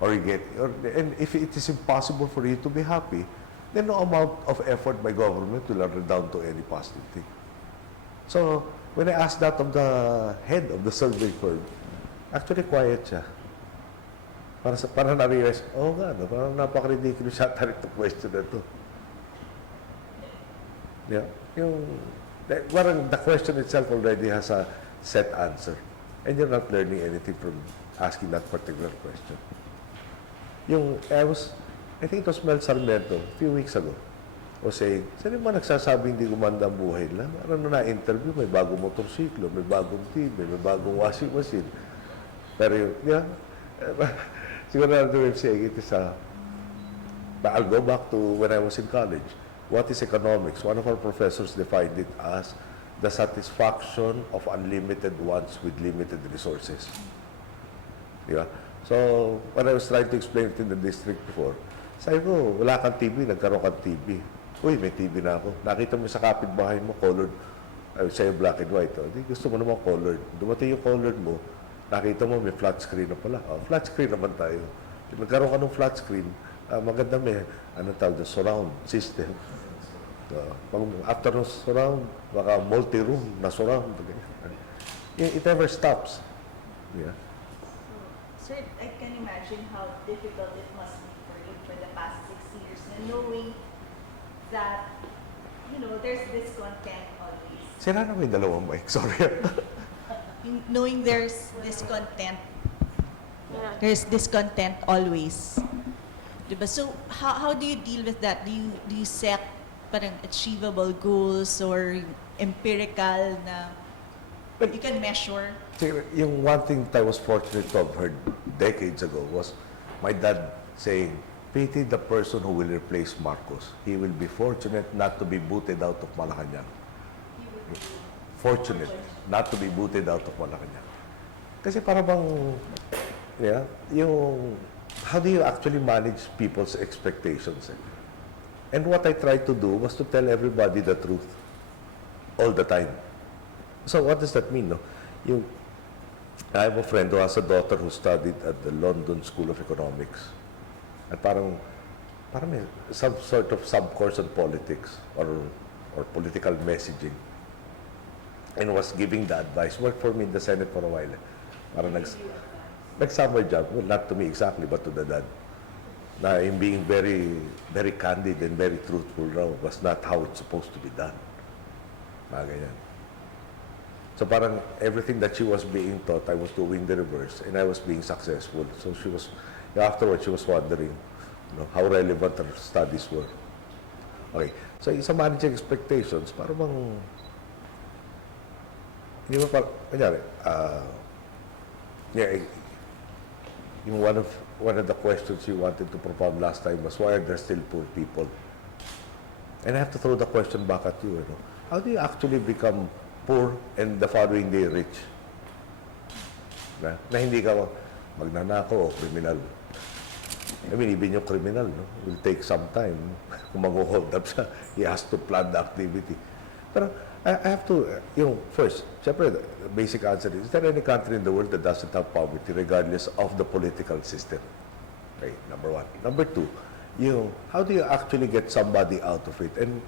And if it is impossible for you to be happy, then no amount of effort by government will redound to any positive thing. So, when I asked that of the head of the survey firm, actually quiet siya. Para na-realize, nga, no, parang napaka-ridiculous siya itong question na ito. Yeah, parang the question itself already has a set answer. And you're not learning anything from asking that particular question. I think it was Mel Sarmiento, a few weeks ago, was saying, saan ba nagsasabing hindi gumanda ang buhay nila? Ano na-interview, may bagong motorsiklo, may bagong TV, may bagong washing machine. Pero siguro na the way of saying it is, I'll go back to when I was in college. What is economics? One of our professors defined it as the satisfaction of unlimited wants with limited resources. Diba? So, when I was trying to explain it in the district before, sabi ko, wala kang TV, nagkaroon kang TV. Uy, may TV na ako. Nakita mo sa kapitbahay mo, colored. Ay, sa'yo black and white. Oh. Di, gusto mo naman colored. Dumating yung colored mo, nakita mo may flat screen na pala. Oh, flat screen naman tayo. Nagkaroon ka ng flat screen, maganda may, tawag na, surround system. After ng surround, baka multi-room na surround. It never stops. Yeah. Sir, I can imagine how difficult it must be for you for the past 6 years, and knowing that, there's discontent always Sira na ba yung dalawang mic? Sorry. Knowing there's discontent always. Diba? So how do you deal with that? Do you set parang achievable goals or empirical na you can measure? Yung one thing that I was fortunate to have heard decades ago was my dad saying, pity the person who will replace Marcos. He will be fortunate not to be booted out of Malacanang. Fortunate not to be booted out of Malacanang. Kasi para bang, yeah, yung, how do you actually manage people's expectations? And what I tried to do was to tell everybody the truth all the time. So what does that mean? No? I have a friend who has a daughter who studied at the London School of Economics. At parang may some sort of sub-course on politics or political messaging. And was giving the advice. Worked for me in the Senate for a while. Parang nag-summer job. Well, not to me exactly, but to the dad. Na in being very, very candid and very truthful raw was not how it's supposed to be done. Mga ganyan. So parang everything that she was being taught, I was doing the reverse, and I was being successful. So she was, afterwards, she was wondering, how relevant her studies were. Okay, so sa managing expectations, parang bang, hindi mo parang, kanyari, yung one of the questions you wanted to propound last time was, why are there still poor people? And I have to throw the question back at you, how do you actually become poor and the following day rich? Na hindi ka magnanakaw o criminal. I mean, even yung criminal, will take some time. Kung mag-hold up siya, he has to plan the activity. Pero I have to, first, syempre, the basic answer is there any country in the world that doesn't have poverty regardless of the political system? Okay, number one. Number two, how do you actually get somebody out of it? And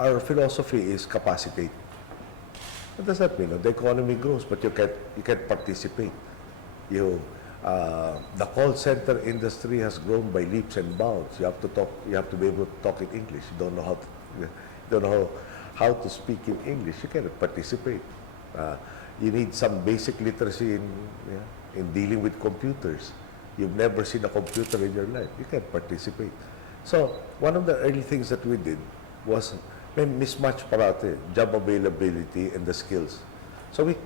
our philosophy is capacitate. What does that mean? The economy grows, but you can't participate. The call center industry has grown by leaps and bounds. You have to be able to talk in English. You don't know how to speak in English. You cannot participate. You need some basic literacy in dealing with computers. You've never seen a computer in your life. You can't participate. So one of the early things that we did was may mismatch parate, job availability and the skills. So at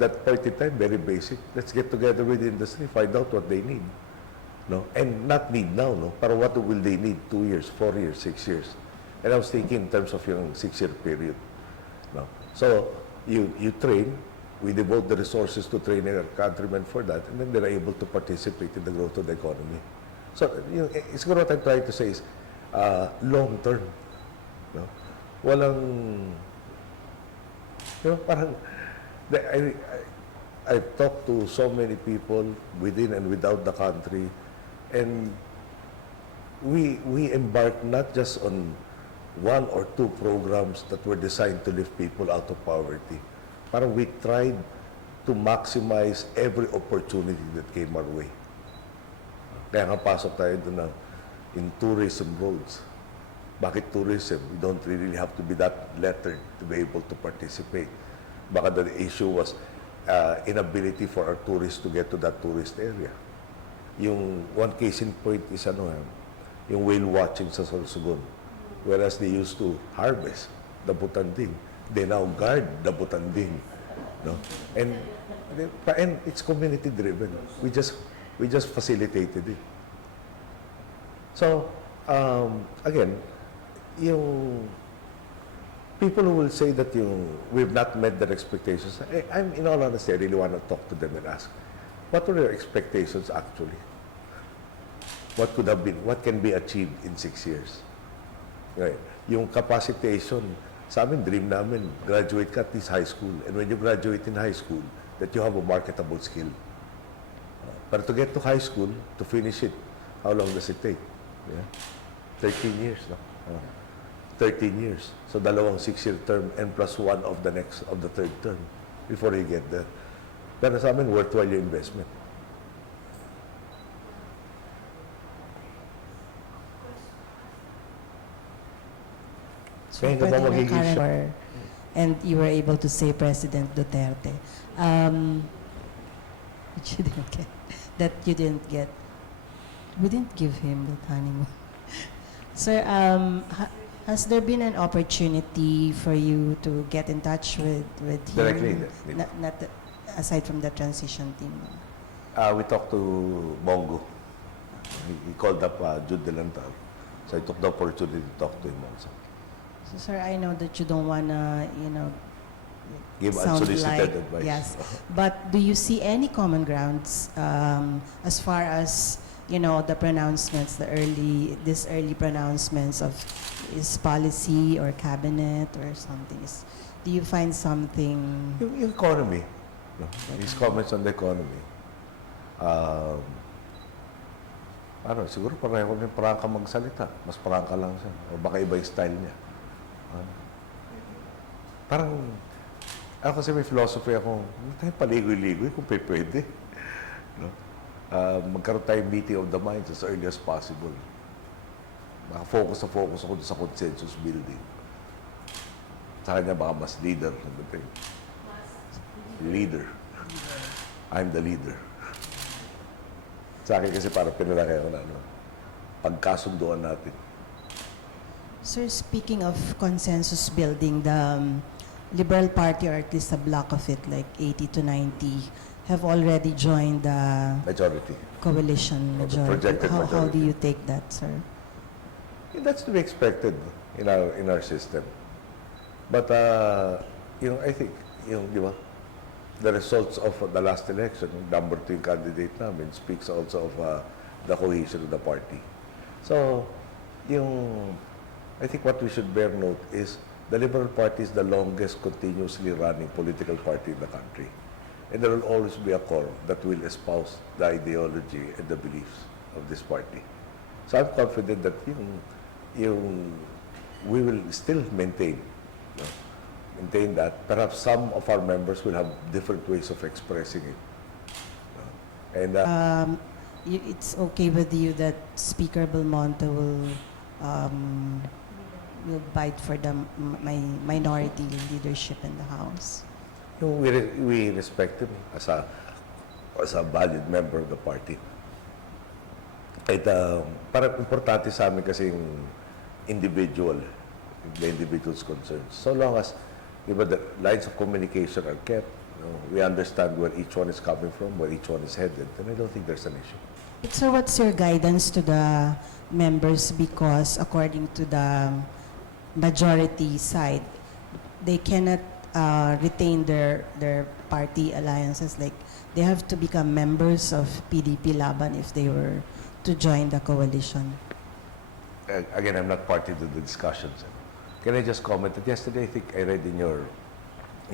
that point in time, very basic. Let's get together with the industry, find out what they need. No? And not need now, no? Pero what will they need? 2 years, 4 years, 6 years. And I was thinking in terms of yung 6-year period. No? So you train, we devote the resources to train our countrymen for that, and then they're able to participate in the growth of the economy. So it's what I'm trying to say is long term. No? Walang, parang, I've talked to so many people within and without the country, and we embarked not just on 1 or 2 programs that were designed to lift people out of poverty. Parang we tried to maximize every opportunity that came our way. Kaya nga pasok tayo doon in tourism roads. Bakit tourism? We don't really have to be that lettered to be able to participate. Baka the issue was inability for our tourists to get to that tourist area. Yung one case in point is yung whale watching sa Sorsogon. Whereas they used to harvest the butanding, they now guard the butanding. No? And it's community driven. We just facilitated it. So again, yung people who will say that we've not met their expectations, I'm in all honesty, I really want to talk to them and ask, what were their expectations actually? What could have been, what can be achieved in 6 years? Okay. Yung capacitation, sa amin, dream namin, graduate ka at least high school. And when you graduate in high school, that you have a marketable skill. But to get to high school, to finish it, how long does it take? Yeah? 13 years. No? 13 years. So, dalawang 6-year term and plus 1 of the third term before you get there. Pero sa amin, worthwhile yung investment. Kaya hindi ba pwede magiging recurrent siya? or- and you were able to say President Duterte. Which you didn't get. That you didn't get. We didn't give him the honeymoon. Sir, has there been an opportunity for you to get in touch with him? Directly, Not aside from the transition team. We talked to Bongo. He called up Jude Delantal. So I took the opportunity to talk to him also. So, sir, I know that you don't wanna, Give sound unsolicited like, advice. yes. But do you see any common grounds as far as the pronouncements, these early pronouncements of his policy or cabinet or something? Do you find something? Yung economy. No? His comments on the economy. Siguro pareho rin prangka magsalita. Mas prangka lang siya. O baka iba yung style niya. Parang, ako kasi may philosophy ako, hindi tayo paligoy-ligoy kung pwede. No? Magkaroon tayo meeting of the minds as early as possible. Focus ako sa consensus building. Sa kanya baka mas leader. Leader. I'm the leader. Sa akin kasi parang pinalaki ako na pagkasunduan natin. Sir, speaking of consensus building, the Liberal Party, or at least a block of it, like 80 to 90, have already joined the Majority. coalition Or the majority. projected How do majority. you take that, sir? Yeah, that's to be expected in our system. But I think di ba, the results of the last election, number 2 candidate namin, speaks also of the cohesion of the party. So, I think what we should bear note is the Liberal Party is the longest continuously running political party in the country. And there will always be a core that will espouse the ideology and the beliefs of this party. So I'm confident that we will still maintain that. Perhaps some of our members will have different ways of expressing it. And It's okay with you that Speaker Belmonte will bite for the minority leadership in the House? we respect him as a valued member of the party. At parang importante sa amin kasi yung the individual's concerns. So long as the lines of communication are kept, we understand where each one is coming from, where each one is headed, then I don't think there's an issue. So what's your guidance to the members, because according to the majority side, they cannot retain their party alliances, like they have to become members of PDP-LABAN if they were to join the coalition? Again, I'm not party to the discussions. Can I just comment that yesterday, I think I read in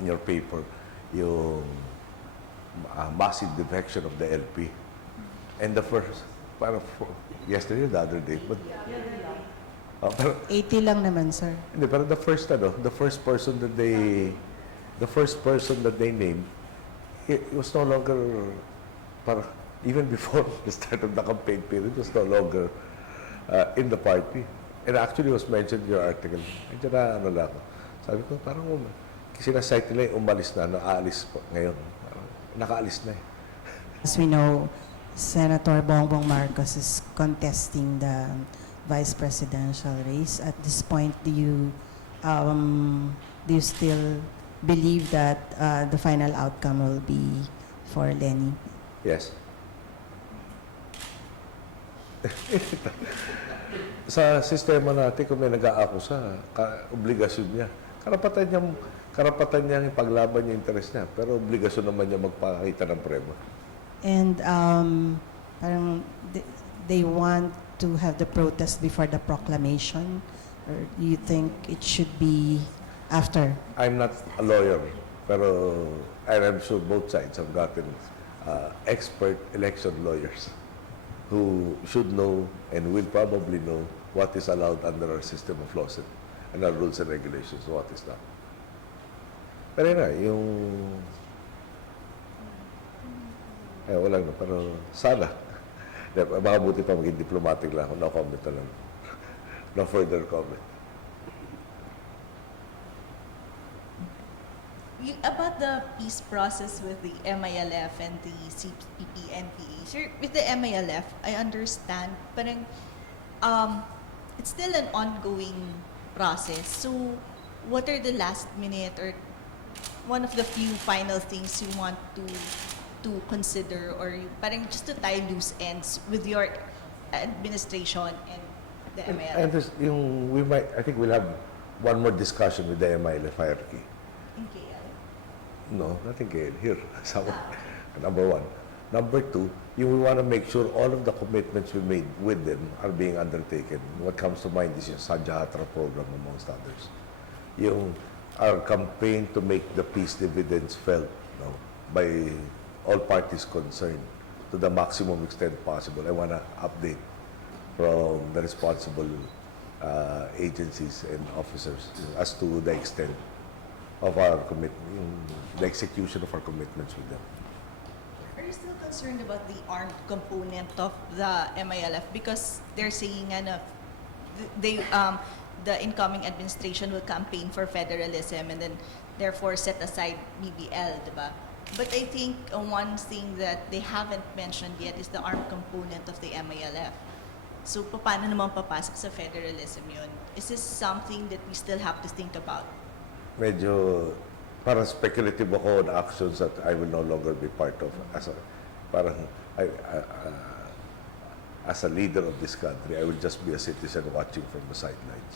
your paper yung massive defection of the LP. And the first, yesterday or the other day, but 80 lang naman, sir. hindi, pero the first person that they named, it was no longer, even before the start of the campaign period, it was no longer in the party. And actually was mentioned in your article. Medyo lang ako. Sabi ko, parang sinasite nila yung umalis na, naalis po ngayon. Nakaalis na eh. As we know, Senator Bongbong Marcos is contesting the vice presidential race. At this point, do you still believe that the final outcome will be for Lenny? Yes. Sa sistema natin, kung may nag-aakusa, obligasyon niya. Karapatan niyang ipaglaban yung interest niya, pero obligasyon naman niya magpakita ng prema. And parang they want to have the protest before the proclamation, or do you think it should be after? I'm not a lawyer, pero I'm sure both sides have gotten expert election lawyers who should know and will probably know what is allowed under our system of laws and our rules and regulations, what is not. Pero wala na, pero sana. Baka buti pa maging diplomatic lang ako. No comment na lang. No further comment. About the peace process with the MILF and the CPP-NPA. Sir, with the MILF, I understand, parang it's still an ongoing process. So, what are the last minute or one of the few final things you want to consider, or parang just to tie loose ends with your administration and the MILF? And this, I think we'll have one more discussion with the MILF hierarchy. In KL? No, not in KL. Here, number one. Number two, we want to make sure all of the commitments we made with them are being undertaken. What comes to mind is yung Sanjahatra program, amongst others. Our campaign to make the peace dividends felt by all parties concerned to the maximum extent possible. I want to update from the responsible agencies and officers as to the extent of our commitment, the execution of our commitments with them. Are you still concerned about the armed component of the MILF? Because they're saying the incoming administration will campaign for federalism and then therefore set aside BBL, diba? But I think one thing that they haven't mentioned yet is the armed component of the MILF. So, paano naman papasok sa federalism yun? Is this something that we still have to think about? Medyo parang speculative ako on actions that I will no longer be part of as a leader of this country. I will just be a citizen watching from the sidelines.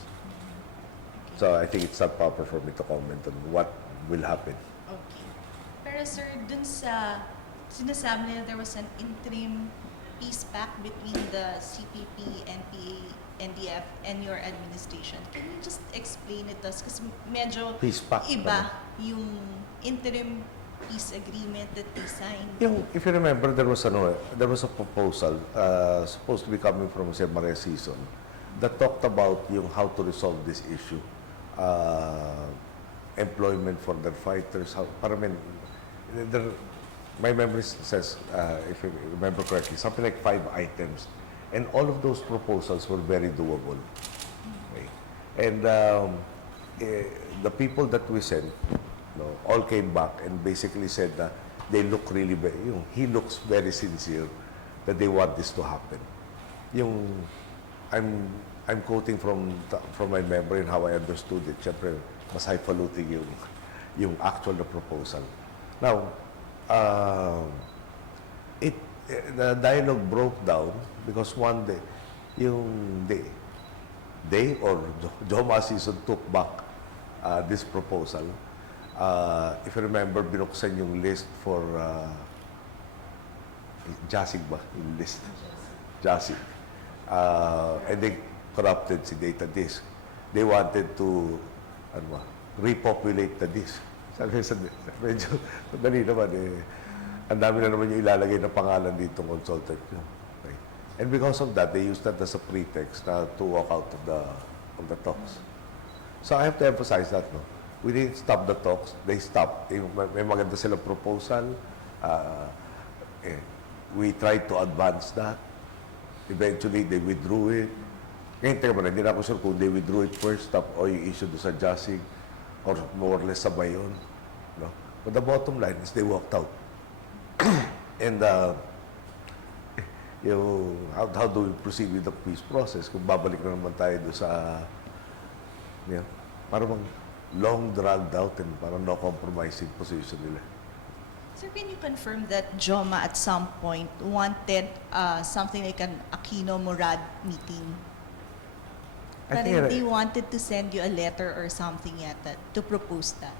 So I think it's not proper for me to comment on what will happen. Okay. Pero sir, dun sa sinasabi nila there was an interim peace pact between the CPP, NPA, NDF, and your administration. Can you just explain it to us? Kasi medyo Peace pact, iba yung interim peace agreement that they signed. If you remember, there was a proposal supposed to be coming from Maria Season that talked about how to resolve this issue. Employment for their fighters. My memory says, if you remember correctly, something like 5 items. And all of those proposals were very doable. Okay? And the people that we sent all came back and basically said that they look really, he looks very sincere that they want this to happen. I'm quoting from my memory and how I understood it. Siyempre, mas highfalutin yung actual na proposal. Now, the dialogue broke down because one day, they or Joma Season took back this proposal. If you remember, binuksan yung list for Jasig ba? Yung list. Jasig. And they corrupted si data disk. They wanted to repopulate the disk. Sabi medyo madali naman ang dami na naman yung ilalagay na pangalan dito consultant. Okay. And because of that, they used that as a pretext to walk out of the talks. So I have to emphasize that, we didn't stop the talks. They stopped. May maganda silang proposal. We tried to advance that. Eventually, they withdrew it. Ngayon, teka mo na, hindi na ako sure kung they withdrew it first or yung issue doon sa Jasig or more or less sabay yun. No? But the bottom line is they walked out. And how do we proceed with the peace process? Kung babalik na naman tayo doon sa parang long dragged out and parang no compromising position nila. Sir, can you confirm that Joma at some point wanted something like an Aquino-Murad meeting? That they wanted to send you a letter or something yata to propose that?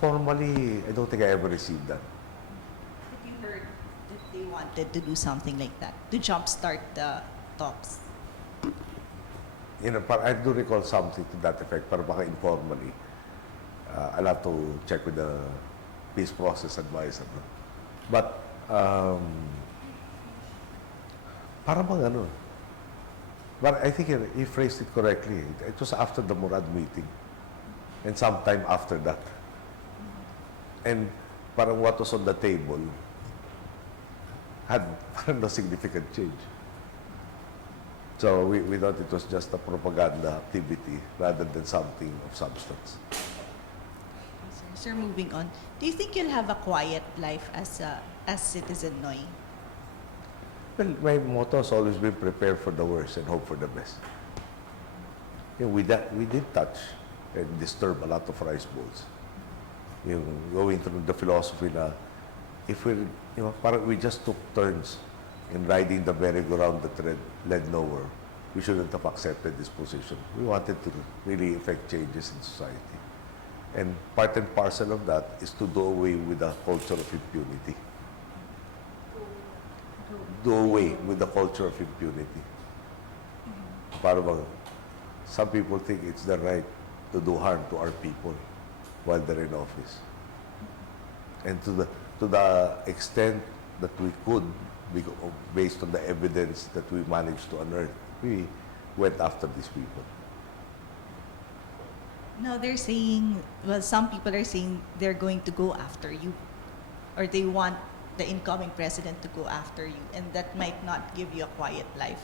Formally, I don't think I ever received that. Have you heard that they wanted to do something like that to jumpstart the talks? I do recall something to that effect, pero baka informally. I'll have to check with the peace process advisor. But, parang bang but I think he phrased it correctly. It was after the Murad meeting and sometime after that. And parang what was on the table had parang no significant change. So we thought it was just a propaganda activity rather than something of substance. Sir, moving on, do you think you'll have a quiet life as Citizen Noy? Well, my motto has always been prepare for the worst and hope for the best. We did touch and disturb a lot of rice bowls. Going through the philosophy na if we just took turns in riding the merry-go-round that led nowhere, we shouldn't have accepted this position. We wanted to really effect changes in society. And part and parcel of that is to do away with the culture of impunity. Do away with the culture of impunity. Para bang, some people think it's their right to do harm to our people while they're in office. And to the extent that we could, based on the evidence that we managed to unearth, we went after these people. Now they're saying, well, some people are saying they're going to go after you, or they want the incoming president to go after you, and that might not give you a quiet life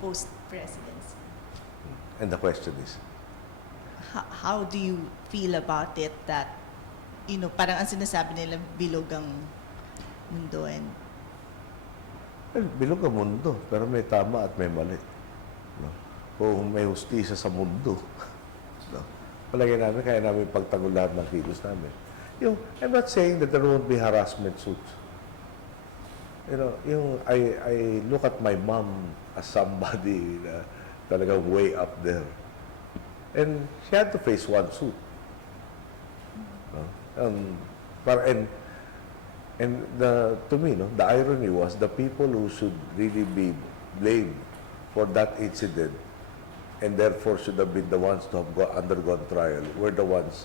post-presidency. And the question is, How do you feel about it that, parang ang sinasabi nila, bilog ang mundo and well, bilog ang mundo, pero may tama at may mali. No? Kung may hustisya sa mundo, no? Palagay namin, kaya namin pagtanggol lahat ng kilos namin. I'm not saying that there won't be harassment suits. I look at my mom as somebody na talagang way up there. And she had to face one suit. To me, the irony was the people who should really be blamed for that incident and therefore should have been the ones to have undergone trial were the ones,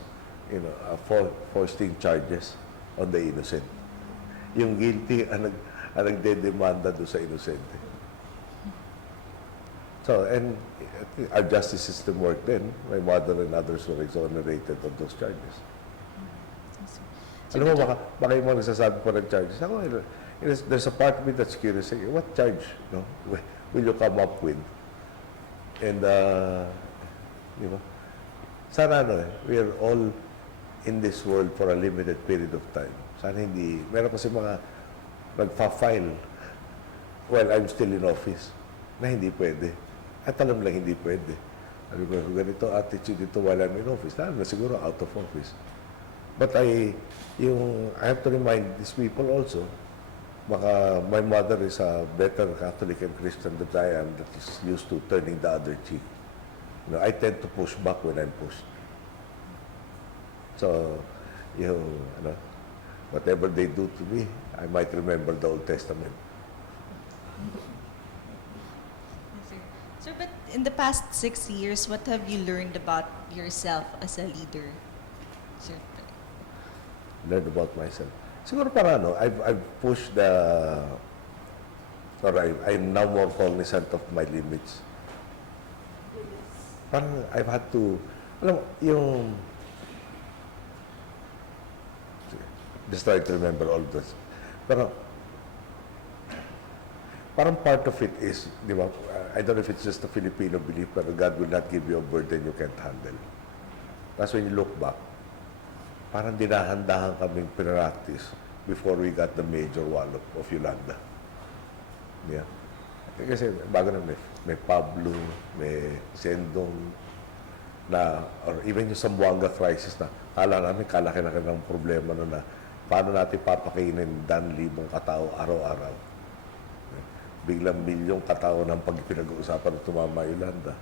foisting charges on the innocent. Yung guilty ang nagdedemanda doon sa innocente. So, and our justice system worked then. My mother and others were exonerated of those charges. Alam mo, baka yung mga nagsasabi pa ng charges. Ako, there's a part of me that's curious. What charge will you come up with? And, di ba? Sana, we are all in this world for a limited period of time. Sana hindi, meron kasi mga nagpa-file while I'm still in office na hindi pwede. At alam lang hindi pwede. Sabi ko, ganito attitude dito while I'm in office. Alam na siguro out of office. But I have to remind these people also, baka my mother is a better Catholic and Christian than I am that is used to turning the other cheek. I tend to push back when I'm pushed. So, whatever they do to me, I might remember the Old Testament. Sir, but in the past 6 years, what have you learned about yourself as a leader? Sir, Learned about myself. Siguro para I've pushed I'm now more cognizant of my limits. Parang I've had to, just try to remember all this. Pero, parang part of it is, di ba, I don't know if it's just a Filipino belief, but God will not give you a burden you can't handle. That's when you look back, parang dinahandahan kaming practice before we got the major wallop of Yolanda. Yeah. Kasi bago na may Pablo, may Sendong, or even yung Zamboanga crisis na kala namin kalaki-laki ng problema na paano natin papakainin 10,000 katao araw-araw. Biglang milyong katao ng pag-pinag-uusapan ng tumama Yolanda.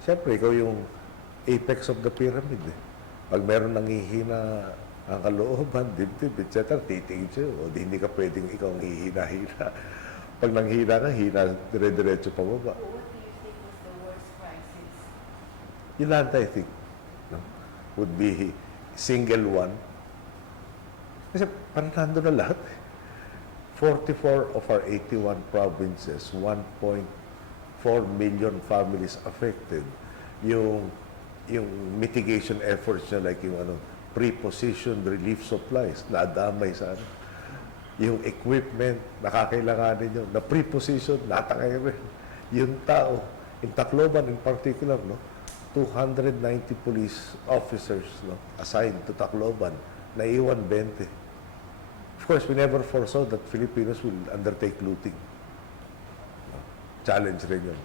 Siyempre, ikaw yung apex of the pyramid. Pag meron nanghihina ang kalooban, dibdib, etc., titingin siya. O hindi ka pwedeng ikaw ang hihina-hina. Pag nanghihina ka, hina, dire-diretso pababa. What do you think was the worst crisis? Yolanda, I think, would be single one. Kasi parang nandun na lahat. 44 of our 81 provinces, 1.4 million families affected. Yung mitigation efforts niya, like yung preposition relief supplies, nadamay sa yung equipment, nakakailanganin nyo, na preposition, natakay rin. Yung tao, In Tacloban in particular, no, 290 police officers, no, assigned to Tacloban, naiwan 20. Of course, we never foresaw that Filipinos will undertake looting. No? Challenge rin yun.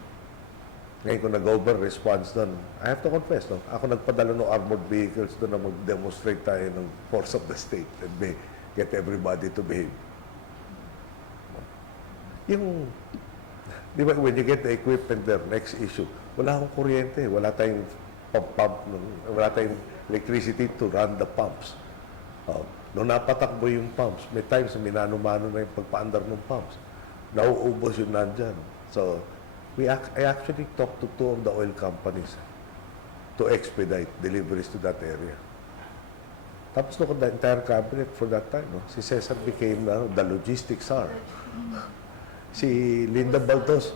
Ngayon kung nag-over response doon, I have to confess, no, ako nagpadala ng armored vehicles doon na mag-demonstrate tayo ng force of the state and get everybody to behave. Yung, di ba, when you get the equipment there, next issue, wala akong kuryente, wala tayong pump, wala tayong electricity to run the pumps. Nung napatakbo yung pumps, may times na minano-mano na yung pagpaandar ng pumps. Nauubos yung nandyan. So, I actually talked to 2 of the oil companies to expedite deliveries to that area. Tapos look at the entire cabinet for that time. No? Si CESAR became the logistics czar. Si Linda Baldos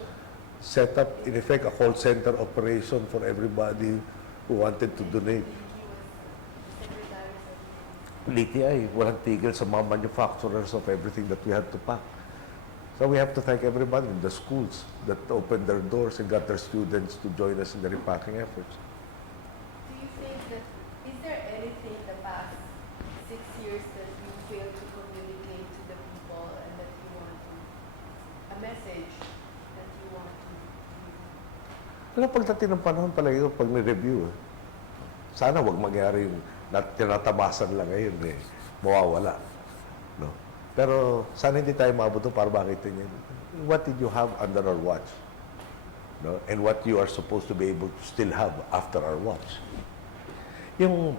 set up, in effect, a call center operation for everybody who wanted to donate. LTI, walang tigil sa mga manufacturers of everything that we had to pack. So we have to thank everybody in the schools that opened their doors and got their students to join us in the repacking efforts. Do you think that, is there anything in the past 6 years that you failed to communicate to the people and that you want to, a message that you want to Pero pagdating ng panahon pala yun, pag ni-review, sana wag mangyari yung tinatabasan lang ngayon, mawawala. No? Pero sana hindi tayo maabot doon para makita niyo. What did you have under our watch? No? And what you are supposed to be able to still have after our watch. Yung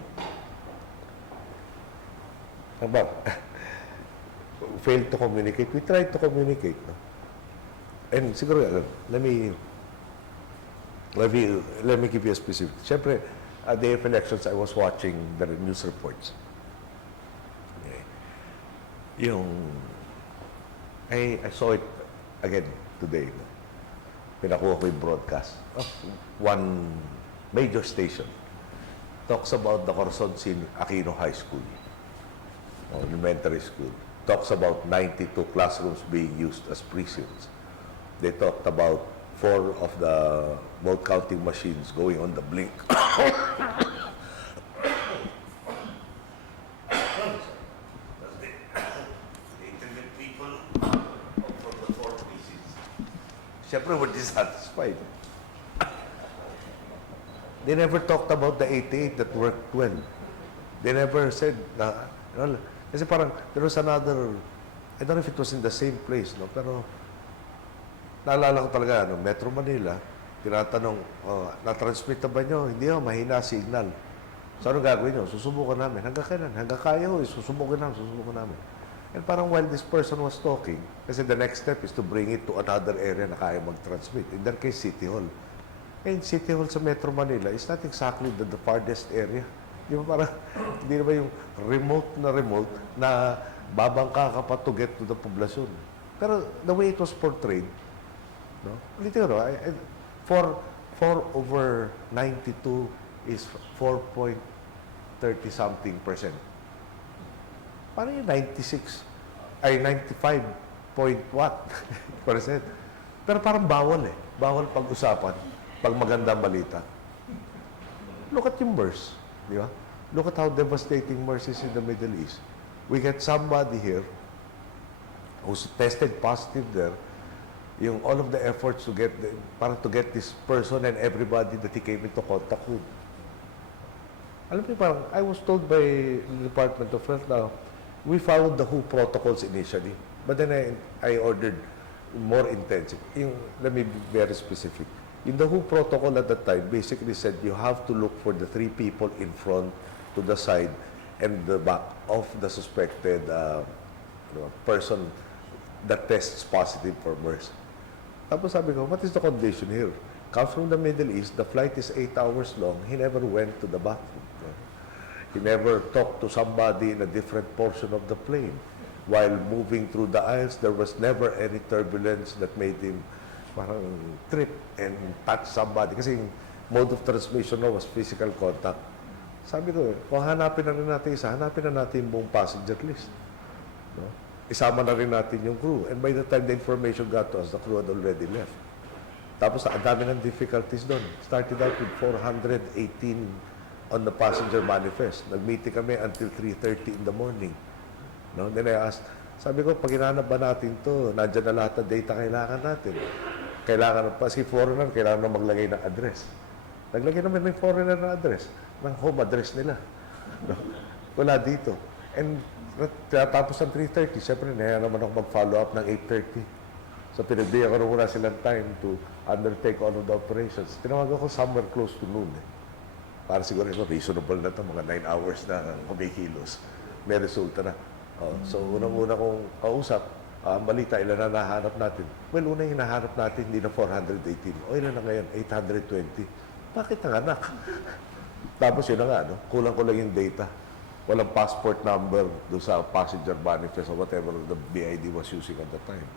failed to communicate. We tried to communicate. No? And siguro, let me give you a specific. Siyempre, at the elections, I was watching the news reports. I saw it again today. No? Pinakuha ko yung broadcast of one major station. Talks about the Corazon Aquino High School, elementary school. Talks about 92 classrooms being used as prisons. They talked about 4 of the vote counting machines going on the blink. Siyempre, we're dissatisfied. They never talked about the 88 that worked well. They never said na, kasi parang, there was another, I don't know if it was in the same place, no? Pero, naalala ko talaga, Metro Manila, tinatanong, na-transmit na ba nyo? Hindi, mahina signal. So, ano gagawin nyo? Susubukan namin. Hanggang kailan? Hanggang kaya ho, susubukan namin. And parang while this person was talking, kasi the next step is to bring it to another area na kaya mag-transmit. In that case, City Hall. And City Hall sa Metro Manila is not exactly the farthest area. Di ba parang, hindi na ba yung remote na babangka ka pa to get to the poblasyon. Pero the way it was portrayed, no? Literal, 4 over 92 is 4.30 something %. Paano yung 95 point what %? Pero parang bawal Bawal pag-usapan pag magandang balita. Look at yung MERS, di ba? Look at how devastating MERS is in the Middle East. We get somebody here who's tested positive there, yung all of the efforts to get this person and everybody that he came into contact with. Alam mo, parang I was told by the Department of Health now, we followed the WHO protocols initially, but then I ordered more intensive. Let me be very specific. In the WHO protocol at that time, basically said you have to look for the 3 people in front, to the side, and the back of the suspected person that tests positive for MERS. Tapos sabi ko, what is the condition here? Comes from the Middle East, the flight is 8 hours long, he never went to the bathroom. He never talked to somebody in a different portion of the plane. While moving through the aisles, there was never any turbulence that made him parang trip and touch somebody. Kasi yung mode of transmission was physical contact. Sabi ko, kung hanapin na rin natin yung buong passenger list. No? Isama na rin natin yung crew. And by the time the information got to us, the crew had already left. Tapos ang dami ng difficulties doon. Started out with 418 on the passenger manifest. Nag-meeting kami until 3:30 in the morning. No? Then I asked, sabi ko, pag hinanap ba natin to, nandiyan na lahat ng data kailangan natin. Kailangan pa, si foreigner, kailangan na maglagay ng address. Naglagay naman ng foreigner na address, ng home address nila. No? Wala dito. And tapos ng 3:30, siyempre, naya naman ako mag-follow up ng 8:30. So, pinagbigyan ko na muna silang time to undertake all of the operations. Tinawagan ko somewhere close to noon. Para siguro ito, reasonable na ito, mga 9 hours na kumikilos. May resulta na. So, unang-una kong kausap, ang balita, ilan na nahanap natin? Well, una yung hinahanap natin, hindi na 418. O, ilan na ngayon? 820. Bakit nanganak? Tapos yun na nga, no? Kulang-kulang yung data. Walang passport number doon sa passenger manifest or whatever the BID was using at the time.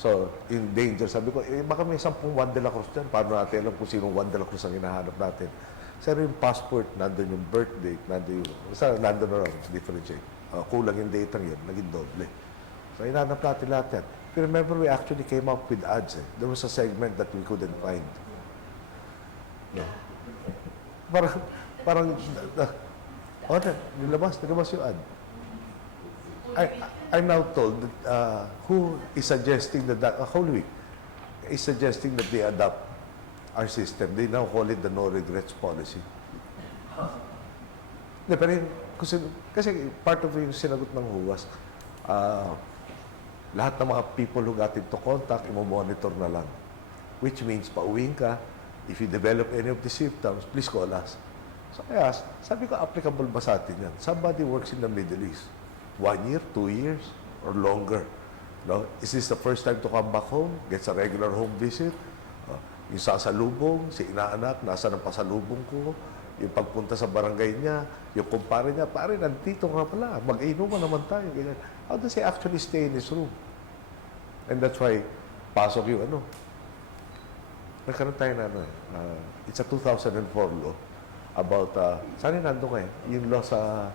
So, in danger, sabi ko, baka may 10 Juan de la Cruz dyan. Paano natin alam kung sinong Juan de la Cruz ang hinahanap natin? Sir, yung passport, nandun yung birth date, nandun yung, nandun na lang, differentiate. Kulang yung data yun, naging doble. So, hinahanap natin lahat yan. If you remember, we actually came up with ads. There was a segment that we couldn't find. No. Parang, nilabas yung ad. I'm now told that who is suggesting that Holy Week is suggesting that they adopt our system. They now call it the no regrets policy. Hindi, pero kasi part of yung sinagot ng huwas, lahat ng mga people who got into contact, imo-monitor na lang. Which means, pauwiin ka, if you develop any of the symptoms, please call us. So I asked, sabi ko, applicable ba sa atin yan? Somebody works in the Middle East. 1 year, 2 years, or longer. No? Is this the first time to come back home? Gets a regular home visit? Yung sasalubong, si inaanak, nasa ng pasalubong ko, yung pagpunta sa barangay niya, yung kumpare niya, pare, nandito nga pala, mag-inuman naman tayo. Ganyan. How does he actually stay in his room? And that's why, pasok yung nagkaroon tayo na it's a 2004 law about, saan yung nandun kayo? Yung law sa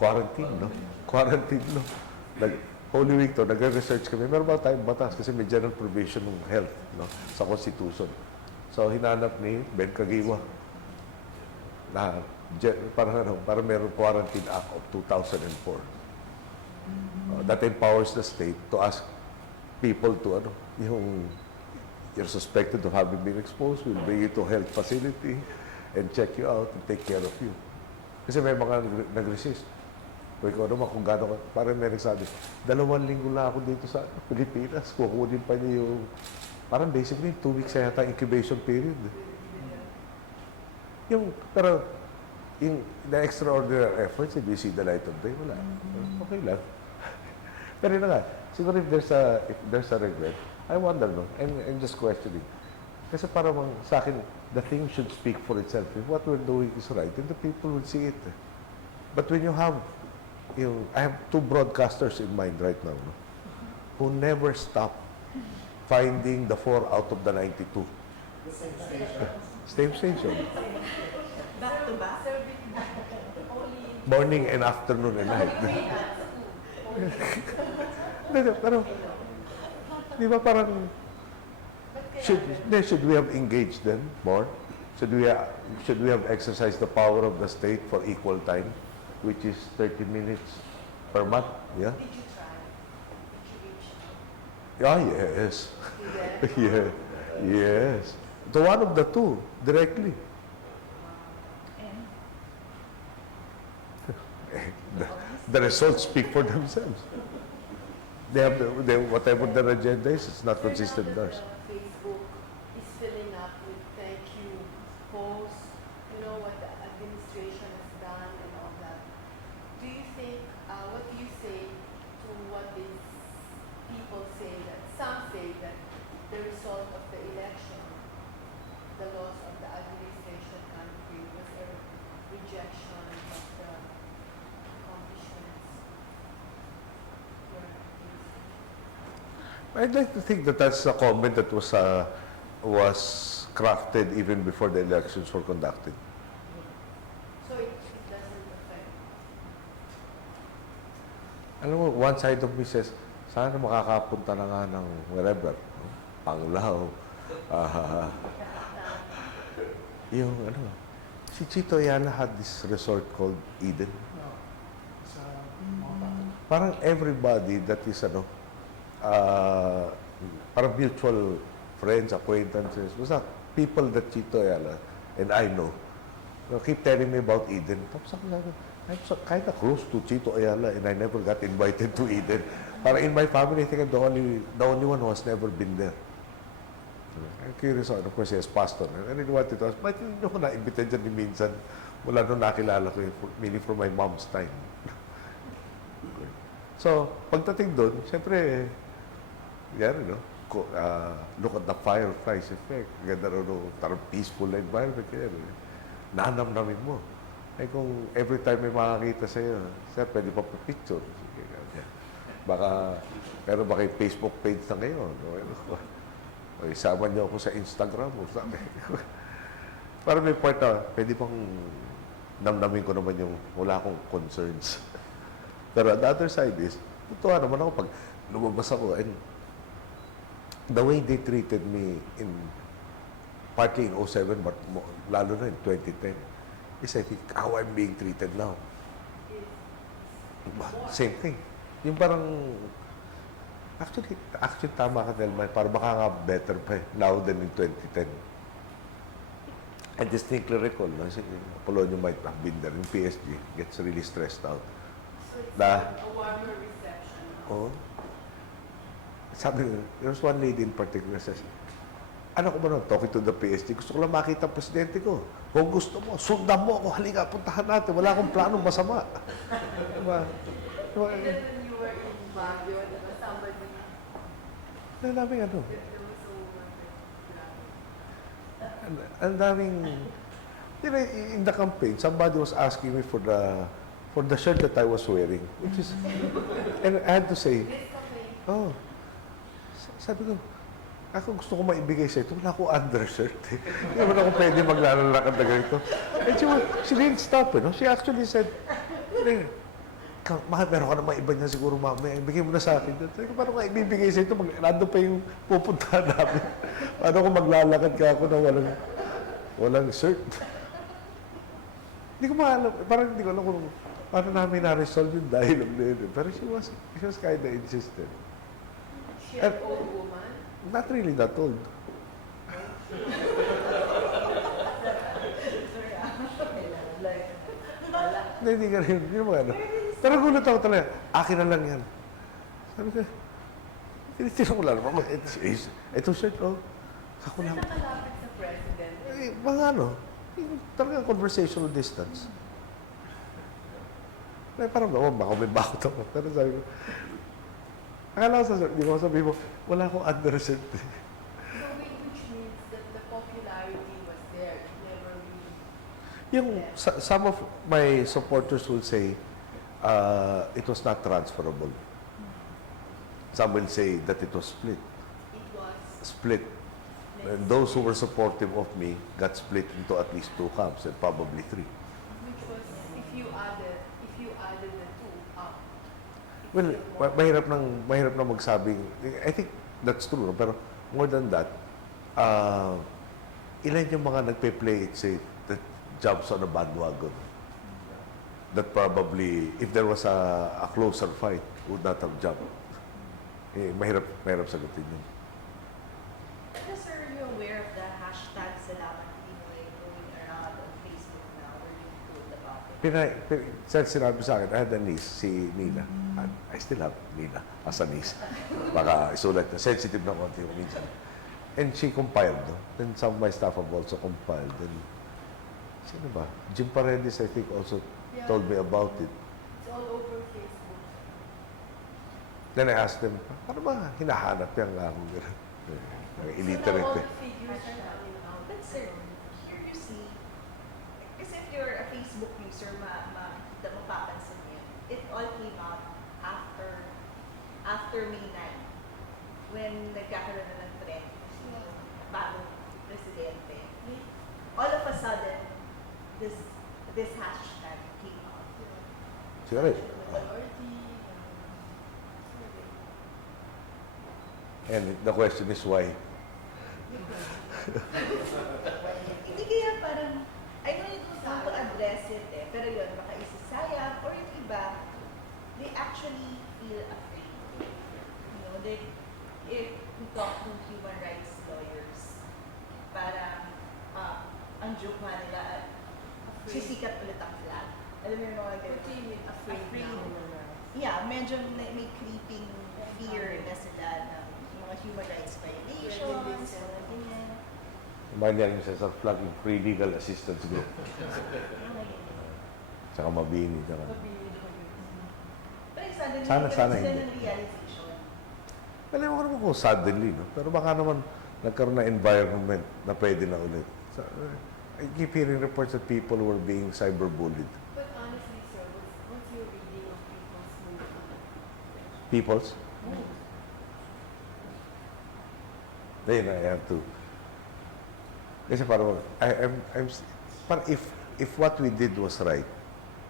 quarantine, no? Quarantine law. Holy Week to, nagre-research kami. Meron ba tayong batas? Kasi may general provision ng health, no? Sa Constitution. So, hinanap ni Ben Kagiwa na parang meron Quarantine Act of 2004 that empowers the state to ask people to, you're suspected of having been exposed, we'll bring you to health facility and check you out and take care of you. Kasi may mga nag-resist. O ikaw naman kung gano'n, parang may nagsabi, 2 linggo na ako dito sa Pilipinas, kukunin pa niyo yung, parang basically 2 weeks na yata incubation period. Pero, the extraordinary efforts, if you see the light of day, wala. Okay lang. Pero yun na nga, siguro if there's a regret, I wonder, no? And just questioning. Kasi parang sa akin, the thing should speak for itself. If what we're doing is right, then the people will see it. But when you have, I have 2 broadcasters in mind right now, no? Who never stop finding the 4 out of the 92. The same station. Same station. Back to back? Morning and afternoon and night. Pero, di ba parang, should we have engaged them more? Should we have exercised the power of the state for equal time, which is 30 minutes per month? Yeah. Did you try? Did you reach out? Ah, yes. Yeah. Yes. To one of the 2, directly. The results speak for themselves. They have whatever their agenda is, it's not consistent with ours. Facebook is filling up with thank you posts, what the administration has done and all that. Do you think, what do you say to what these people say that, some say that the result of the election, the loss of the administration country was a rejection of the accomplishments? I'd like to think that that's a comment that was crafted even before the elections were conducted. So it doesn't affect. Alam mo, one side of me says, sana makakapunta na nga ng wherever, Panglao, Ah, yung ano, si Chito Ayala had this resort called Eden. Sa mga bata. Parang everybody that is ano, parang mutual friends, acquaintances, basta people that Chito Ayala and I know, keep telling me about Eden. Tapos ako sabi, I'm so, kind of close to Chito Ayala and I never got invited to Eden. Parang in my family, I think I'm the only one who has never been there. I'm curious, of course, as pastor. I really wanted to ask, ba't hindi ko na-invite dyan ni minsan mula nung nakilala ko, meaning from my mom's time. So, pagdating doon, siyempre, yan, look at the fireflies effect. Ganda rin, tarang peaceful environment. Kaya, nanamnamin mo. Ay kung every time may makakita sa'yo, sir, pwede pa picture. Sige, ganyan. Baka, pero baka yung Facebook page na ngayon. O isama niyo ako sa Instagram. O sabi. Para may part na, pwede pang namnamin ko naman yung wala akong concerns. Pero on the other side is, tutuwa naman ako pag lumabas ako and the way they treated me in partly in 07 but lalo na in 2010 is I think how I'm being treated now. Same thing. Yung parang actually tama ka Delma, para baka nga better pa now than in 2010. I distinctly recall, Apolonio might have been there, yung PSG gets really stressed out. So it's Da- a warmer reception. Oh. Sabi, there was one lady in particular says, ano ko ba nun, talking to the PSG, gusto ko lang makita ang presidente ko. Kung gusto mo, sundan mo ako, halika, puntahan natin. Wala akong planong masama. Diba? And then when you were in Baguio, somebody, Ang daming ano. there was so much. Ang daming, you know, in the campaign, somebody was asking me for the shirt that I was wearing. Which is, and I had to say, oh, sabi ko, ako gusto ko maibigay sa ito. Wala akong undershirt. Hindi naman ako pwede maglalakad na ganito. And she didn't stop, no? She actually said, mahal, meron ka naman iba niya siguro mamaya. Ibigay mo na sa akin. Sabi ko, paano ka ibibigay sa ito? Nandun pa yung pupuntahan namin. Paano kung maglalakad ka ako na walang shirt? Hindi ko maalam. Parang hindi ko alam kung paano namin na-resolve yung dialogue na yun. Pero she was kind of insistent. She an old woman. Not really that old. Hindi ka rin. Hindi mo ano. Pero gulat ako talaga. Akin na lang yan. Sabi ko, tinitin ko lang. Ito shirt, oh. Ako lang. Nakalapit sa president. Mga ano, talagang conversational distance. Parang, baka may bakot ako. Pero sabi ko, akala ko di ko sabi mo, wala akong undershirt. So which means that the popularity was there. It never really. Yung, some of my supporters will say, it was not transferable. Some will say that it was split. It was. Split. And those who were supportive of me got split into at least 2 camps and probably 3. Which was, if you added the two up. Well, mahirap na magsabing, I think that's true, no? Pero more than that, ilan yung mga nagpe-play it safe that jumps on a bandwagon? That probably, if there was a closer fight, would not have jumped. Mahirap sagutin yun. Pero sir, are you aware of the hashtag Salamat Pinoy going around on Facebook now? Were you told about it? Sinabi sa akin, I had a niece, si Nina. I still have Nina as a niece. Baka isulat na, sensitive na konti yung minsan. And she compiled, no? Then some of my staff have also compiled. And sino ba? Jim Paredes, I think, also told me about it. It's all over Facebook. Then I asked them, paano ba hinahanap yung akong illiterate? So now all the figures are coming out. But sir, here you see, kasi if you're a Facebook user, mapapansin mo yun. It all came out after May 9, when nagkakaroon na ng trend, yung bagong presidente. All of a sudden, this hashtag came out. Siguro. Majority. And the question is why? Hindi kaya parang, I know you don't want to address it pero yun, baka isisayang, or yung iba, they actually feel afraid. You know, if we talk to human rights lawyers, parang, ang joke nga nila, sisikat ulit ang flag. Alam mo yung mga ganun? What do you mean, afraid now? Yeah, medyo may creeping fear na sila ng mga human rights violations, mga ganyan. Umayan yung CESAR flag, yung Free Legal Assistance Group. Tsaka mabini. Tsaka. Pero suddenly, Sana sila hindi. ng realization. Alam ko naman kung suddenly, no? Pero baka naman nagkaroon na environment na pwede na ulit. So, I keep hearing reports that people were being cyberbullied. But honestly, sir, what's your reading of people's movement? People's? Then I have to. Kasi parang, parang if what we did was right,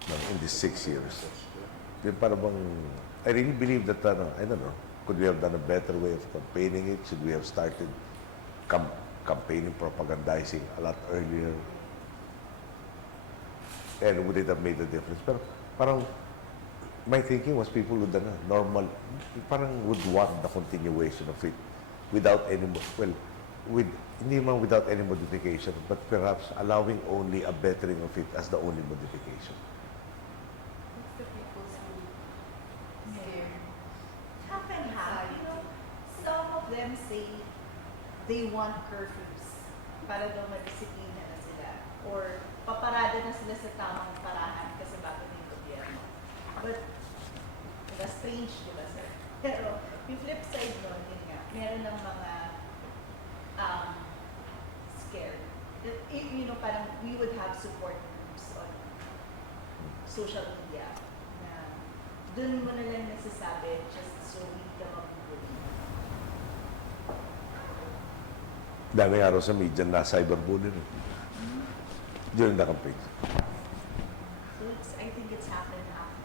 no, in these 6 years, then parang bang, I really believe that, I don't know, could we have done a better way of campaigning it? Should we have started campaigning, propagandizing a lot earlier? And would it have made a difference? Pero parang, my thinking was people would, normal, parang would want the continuation of it without any, well, hindi man without any modification, but perhaps allowing only a bettering of it as the only modification. What's the people's mood? Scared. Half and half. You know, some of them say they want curfews para daw madisiplina na sila. Or paparada na sila sa tamang parahan kasi bago na yung gobyerno. But, strange, di ba, sir? Pero, yung flip side nun, yun nga, meron ng mga scared. That, you know, parang we would have support groups on social media na dun mo na lang nasasabi just so we can mabubuli. Daming araw sa media na cyberbullying during the campaign. So I think it's half and half.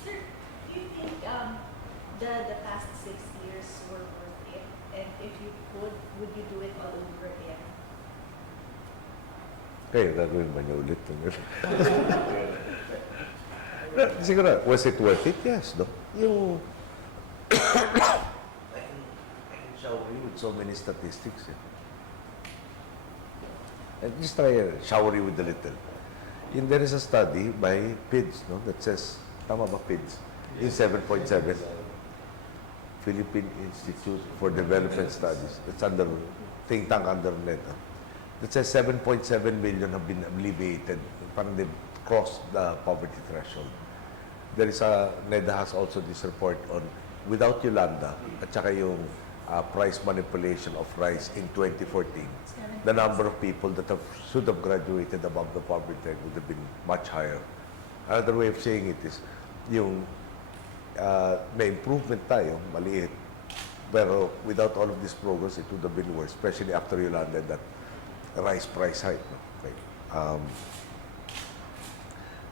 Sir, do you think the past 6 years were worth it? And if you could, would you do it all over again? Kaya gagawin ba niya ulit? Siguro, was it worth it? Yes, no? Yung I can shower you with so many statistics. And just try shower you with a little. And there is a study by PIDS, no, that says, tama ba PIDS? In 7.7, Philippine Institute for Development Studies. It's under, think tank under NET. That says 7.7 million have been alleviated. Parang they've crossed the poverty threshold. There is a, NED has also this report on, without Yolanda, at saka yung price manipulation of rice in 2014, the number of people that should have graduated above the poverty line would have been much higher. Another way of saying it is, yung may improvement tayo, maliit, pero without all of this progress, it would have been worse, especially after Yolanda and that rice price hike. No? Okay.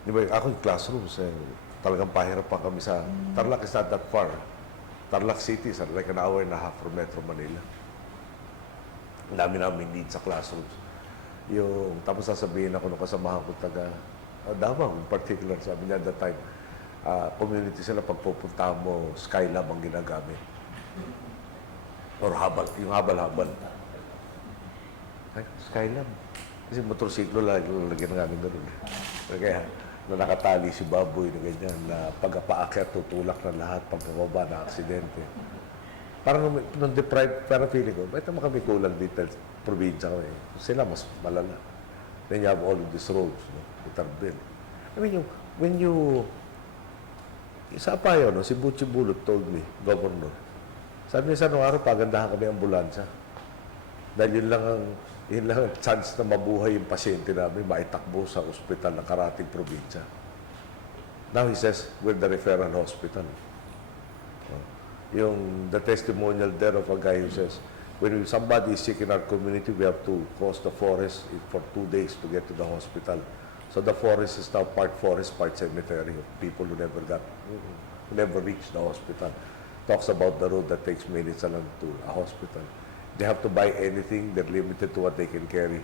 Di ba, ako yung classrooms, talagang pahirapan kami sa, Tarlac is not that far. Tarlac City is like an hour and a half from Metro Manila. Ang dami namin need sa classrooms. Yung, tapos sasabihin ako ng kasamahan ko taga Davao, in particular, sabi niya at that time, community sila, pag pupunta mo, Skylab ang ginagamit. Or habal, yung habal-habal. Ay, Skylab. Kasi motorsiklo lalagyan namin doon. Kaya, na nakatali si baboy na ganyan, na pagkapaakyat, tutulak na lahat, pagkababa na aksidente. Parang nung deprived, pero feeling ko, ba't naman kami kulang dito sa probinsya kami? Sila mas malala. Then you have all of these roads, no? Itarbin. I mean, when you, isa pa yun, no? Si Buchi Bulot told me, governor, sabi niya sa anong araw, pagandahan kami ambulansya. Dahil yun lang ang chance na mabuhay yung pasyente namin, maitakbo sa ospital ng karating probinsya. Now he says, we're the referral hospital. The testimonial there of a guy who says, when somebody is sick in our community, we have to cross the forest for 2 days to get to the hospital. So the forest is now part forest, part cemetery of people who never reached the hospital. talks about the road that takes minutes lang to a hospital. They have to buy anything, they're limited to what they can carry.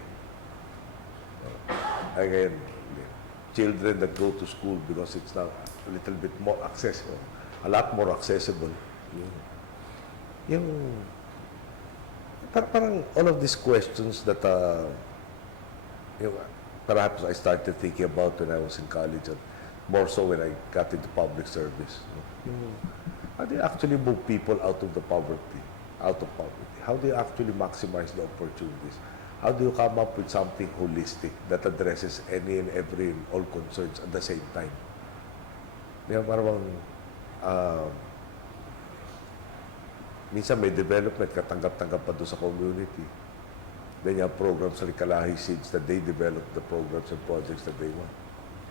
Again, children that go to school because it's now a little bit more accessible, a lot more accessible. Parang all of these questions that perhaps I started thinking about when I was in college, and more so when I got into public service. How do you actually move people out of poverty? How do you actually maximize the opportunities? How do you come up with something holistic that addresses any and every and all concerns at the same time? Parang minsan may development, katanggap-tanggap pa doon sa community. Then you have programs like Kalahi Seeds that they develop the programs and projects that they want.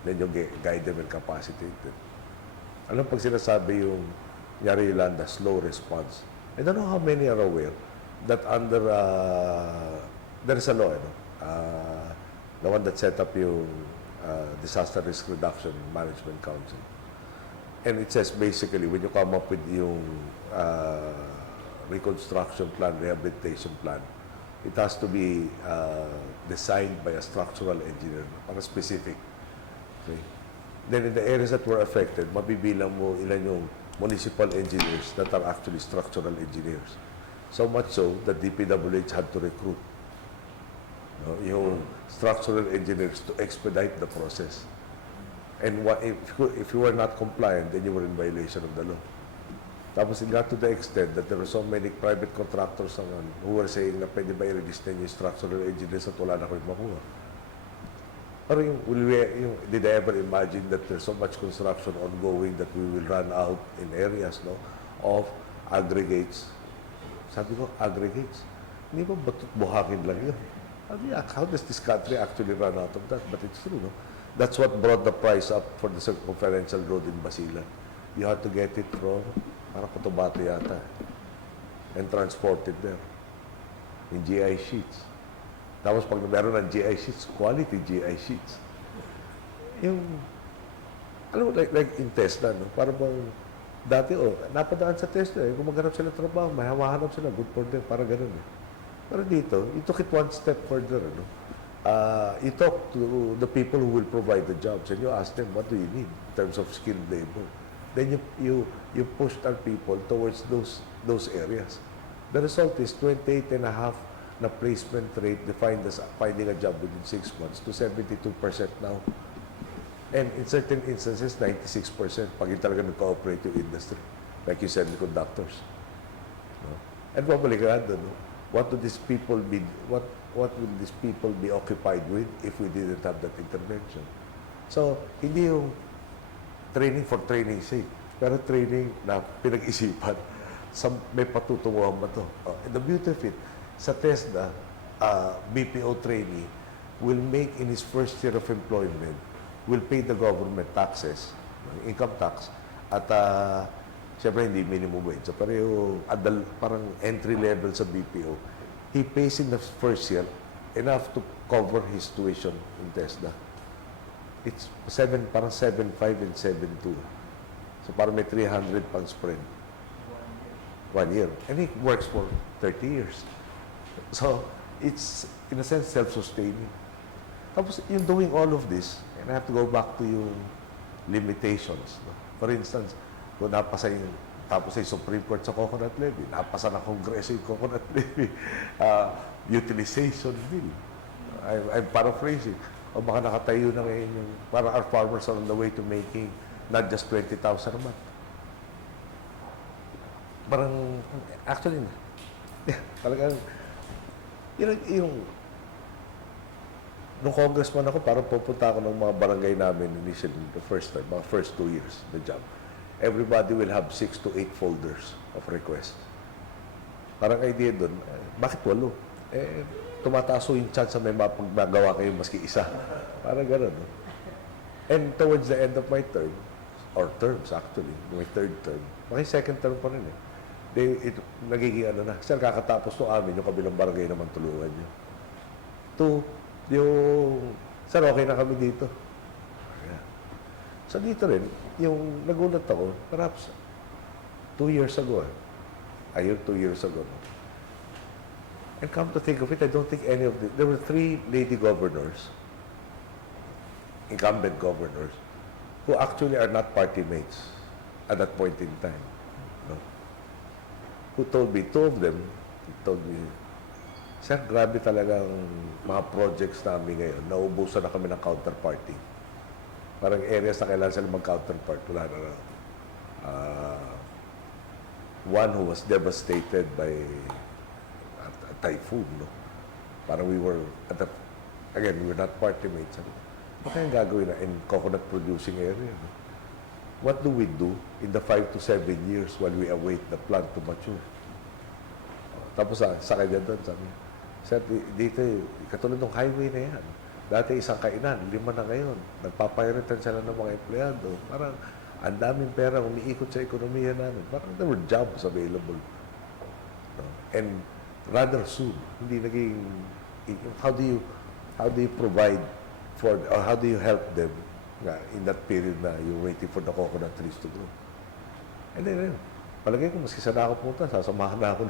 Then you guide them and capacitate them. Alam pag sinasabi yung Yari Yolanda, slow response. I don't know how many are aware that under, there is a law, the one that set up yung Disaster Risk Reduction Management Council. And it says basically, when you come up with yung reconstruction plan, rehabilitation plan, it has to be designed by a structural engineer, para specific. Okay? Then in the areas that were affected, mabibilang mo ilan yung municipal engineers that are actually structural engineers. So much so that DPWH had to recruit yung structural engineers to expedite the process. And if you were not compliant, then you were in violation of the law. Tapos it got to the extent that there were so many private contractors who were saying na pwede ba i-release na yung structural engineers at wala na kayo makuha. Pero did I ever imagine that there's so much construction ongoing that we will run out in areas of aggregates? Sabi ko, aggregates? Hindi ba ba't buhangin lang yun? How does this country actually run out of that? But it's true, no? That's what brought the price up for the circumferential road in Basilan. You had to get it from, parang Cotabato yata, and transport it there in GI sheets. Tapos pag meron ng GI sheets, quality GI sheets. Alam mo, like in Tesla, no? Parang bang, dati, napadaan sa Tesla, kung maghanap sila ng trabaho, may hawahanap sila, good for them, parang ganun. Pero dito, you took it one step further, no? You talk to the people who will provide the jobs and you ask them, what do you need in terms of skilled labor? Then you pushed our people towards those areas. The result is 28.5 na placement rate defined as finding a job within 6 months to 72% now. And in certain instances, 96% pag yung talaga nag-cooperate yung industry. Like you said, conductors. No? And babalik ka doon, no? What will these people be occupied with if we didn't have that intervention? So, hindi yung training for training sake, pero training na pinag-isipan sa may patutunguhan ba to. And the beauty of it, sa TESDA, BPO trainee will make in his first year of employment, will pay the government taxes, income tax, at siyempre hindi minimum wage. So, pero yung parang entry level sa BPO, he pays in the first year enough to cover his tuition in TESDA. It's parang 7.5 and 7.2. So parang may 300 pang spread. 1 year. And he works for 30 years. So, it's, in a sense, self-sustaining. Tapos, yung doing all of this, and I have to go back to yung limitations. No? For instance, kung napasa yung, tapos ay Supreme Court sa coconut levy, napasa na Kongreso yung coconut levy, utilization bill. I'm paraphrasing. O baka nakatayo na ngayon yung, parang our farmers are on the way to making not just 20,000 a month. Parang, actually, talagang, yung nung congressman ako, parang pupunta ako ng mga barangay namin initially, the first time, mga first 2 years, the job. Everybody will have 6 to 8 folders of requests. Parang idea doon, bakit 8? Tumataso yung chance na may mapagmagawa kayo maski isa. Parang gano'n. No? And towards the end of my term, or terms actually, my third term, second term pa rin nagiging sir, kakatapos to amin, yung kabilang barangay naman tulungan nyo. Sir, okay na kami dito. Yeah. So dito rin, yung nagulat ako, perhaps, 2 years ago. A year, 2 years ago. No? And come to think of it, I don't think any of the... There were 3 lady governors, incumbent governors, who actually are not party mates at that point in time. No? Who told me, 2 of them, told me, Sir, grabe talaga ang mga projects namin ngayon. Naubusan na kami ng counterparty. Parang areas na kailangan sila mag-counterpart. Wala na. One who was devastated by a typhoon. No? Parang we were, again, we were not party mates. Ano kayang gagawin na in coconut producing area? No? What do we do in the 5 to 7 years while we await the plant to mature? Tapos sa kanya doon, sabi, Sir, dito, katulad ng highway na yan. Dati isang kainan, 5 na ngayon. Nagpapayaritan sila ng mga empleyado. Parang ang daming pera umiikot sa ekonomiya namin. Parang there were jobs available. No? And rather soon, hindi naging, how do you provide for, or how do you help them in that period na you're waiting for the coconut trees to grow? And then, palagay ko, maski sana ako pumunta, sasamahan na ako.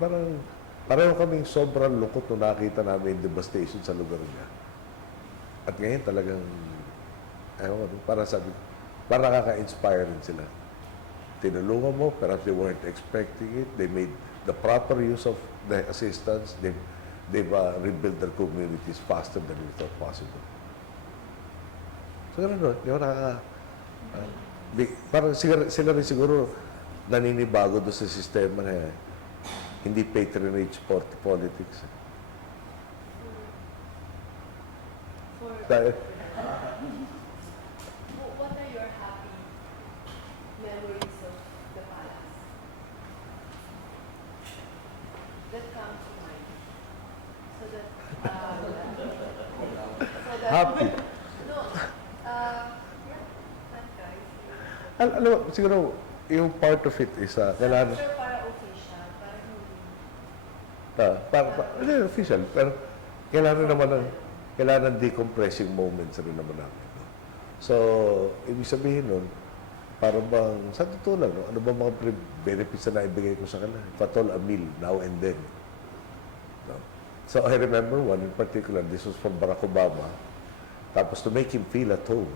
Parang, pareho kaming sobrang lungkot nung nakita namin devastation sa lugar niya. At ngayon talagang, para nakaka-inspire rin sila. Tinulungan mo, perhaps they weren't expecting it. They made the proper use of the assistance. They've rebuilt their communities faster than we thought possible. So, gano'n, di ba parang sila rin siguro naninibago doon sa sistema na hindi patronage politics. Dahil, What are your happy memories of the palace that come to mind? So that happy. No, guys. Alam mo, siguro, yung part of it is, kailangan, Sure, para official, para hindi. hindi official, pero kailangan ng decompressing moments rin naman namin. No? So, ibig sabihin nun, para bang, sa totoo lang, no? Ano ba mga benefits na naibigay ko sa kanila? Patol a meal, now and then. No? So, I remember one in particular, this was from Barack Obama. Tapos, to make him feel at home,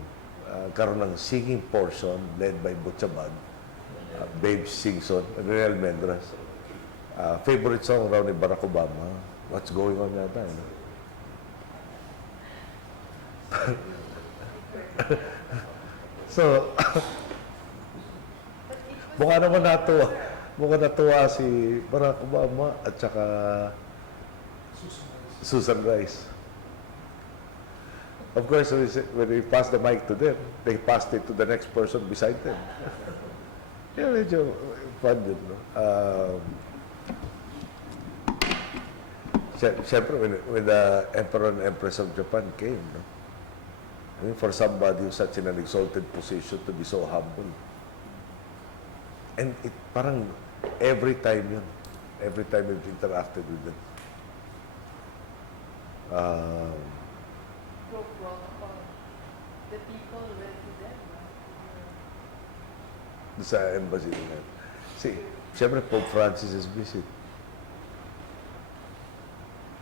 karoon ng singing portion led by Butchabad, Babe Singson, Real Mendras. Favorite song raw ni Barack Obama, What's Going On yata. No? So, mukha naman natuwa si Barack Obama at saka Susan Rice. Of course, when we passed the mic to them, they passed it to the next person beside them. Yeah, medyo fun din, no? Siyempre, when the Emperor and Empress of Japan came, no? I mean, for somebody who's such in an exalted position to be so humble. And it parang every time we've interacted with them. Protocol. The people went to them, right? Sa embassy nila. Siyempre, Pope Francis' visit.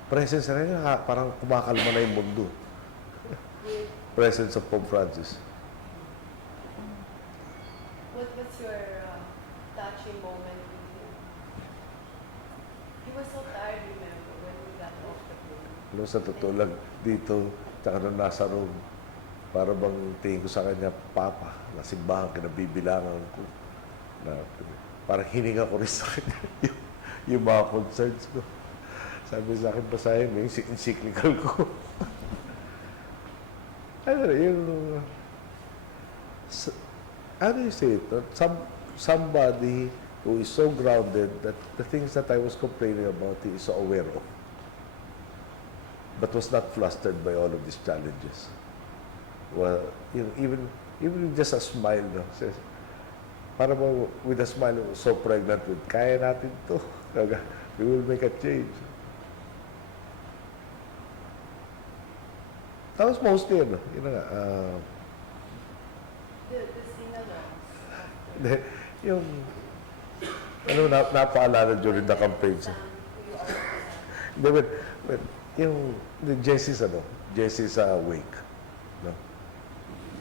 Presence na rin, parang kumakalma na yung mundo. Presence of Pope Francis. What was your touching moment with him? He was so tired, remember, when we got off the plane. Alam, sa totoo lang, dito, tsaka nung nasa room, para bang tingin ko sa kanya, Papa, nasimbahan, kinabibilangan ko. Na, parang hininga ko rin sa kanya yung mga concerns ko. Sabi sa akin, basahin mo yung encyclical ko. Ano yung... how do you say it? Somebody who is so grounded that the things that I was complaining about, he is so aware of. But was not flustered by all of these challenges. Well, you know, even with just a smile, no? Says, para ba with a smile, so pregnant with, kaya natin to. We will make a change. That was mostly, The sing-alongs. yung, napaalala during the campaigns. Hindi, but, yung, the Jesse's wake. No?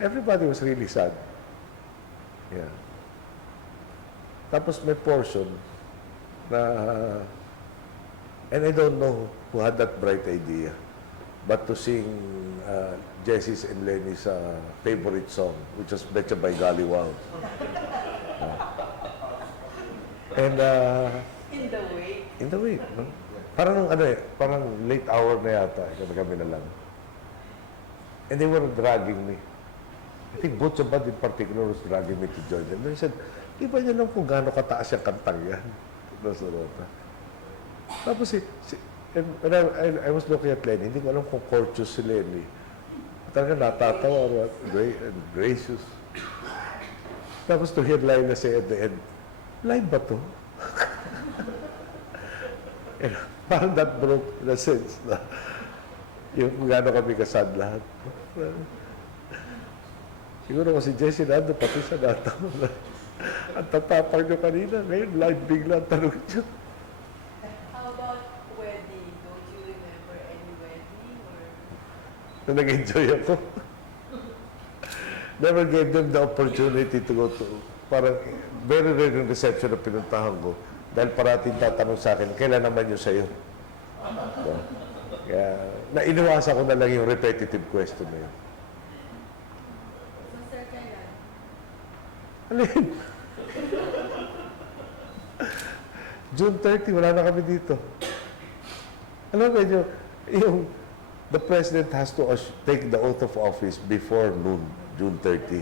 Everybody was really sad. Yeah. Tapos may portion na, and I don't know who had that bright idea, but to sing Jesse's and Lenny's favorite song, which was Betcha by Golly Wow. And In the way. in the way, no? Parang parang late hour na yata, kami na lang. And they were dragging me. I think Butchabad in particular was dragging me to join them. They said, di ba niya lang kung gaano kataas yung kantang yan? Tapos and I was looking at Lenny, hindi ko alam kung courteous si Lenny. Talaga natatawa, and gracious. Tapos to hear Laila say at the end, live ba to? Parang that broke in a sense na yung gano'n kami kasad lahat. Siguro kasi Jesse nando, pati sa natawa. Ang tatapang nyo kanina, ngayon live bigla ang tanong nyo. How about wedding? Don't you remember any wedding or? Na nag-enjoy ako. Never gave them the opportunity to go to, parang very rare yung reception na pinuntahan ko. Dahil parating tatanong sa akin, kailan naman yun sa'yo? So, kaya, iniwasan ko na lang yung repetitive question na yun. So, sir, kailan? Alin? June 30, wala na kami dito. Alam mo, the President has to take the oath of office before noon, June 30.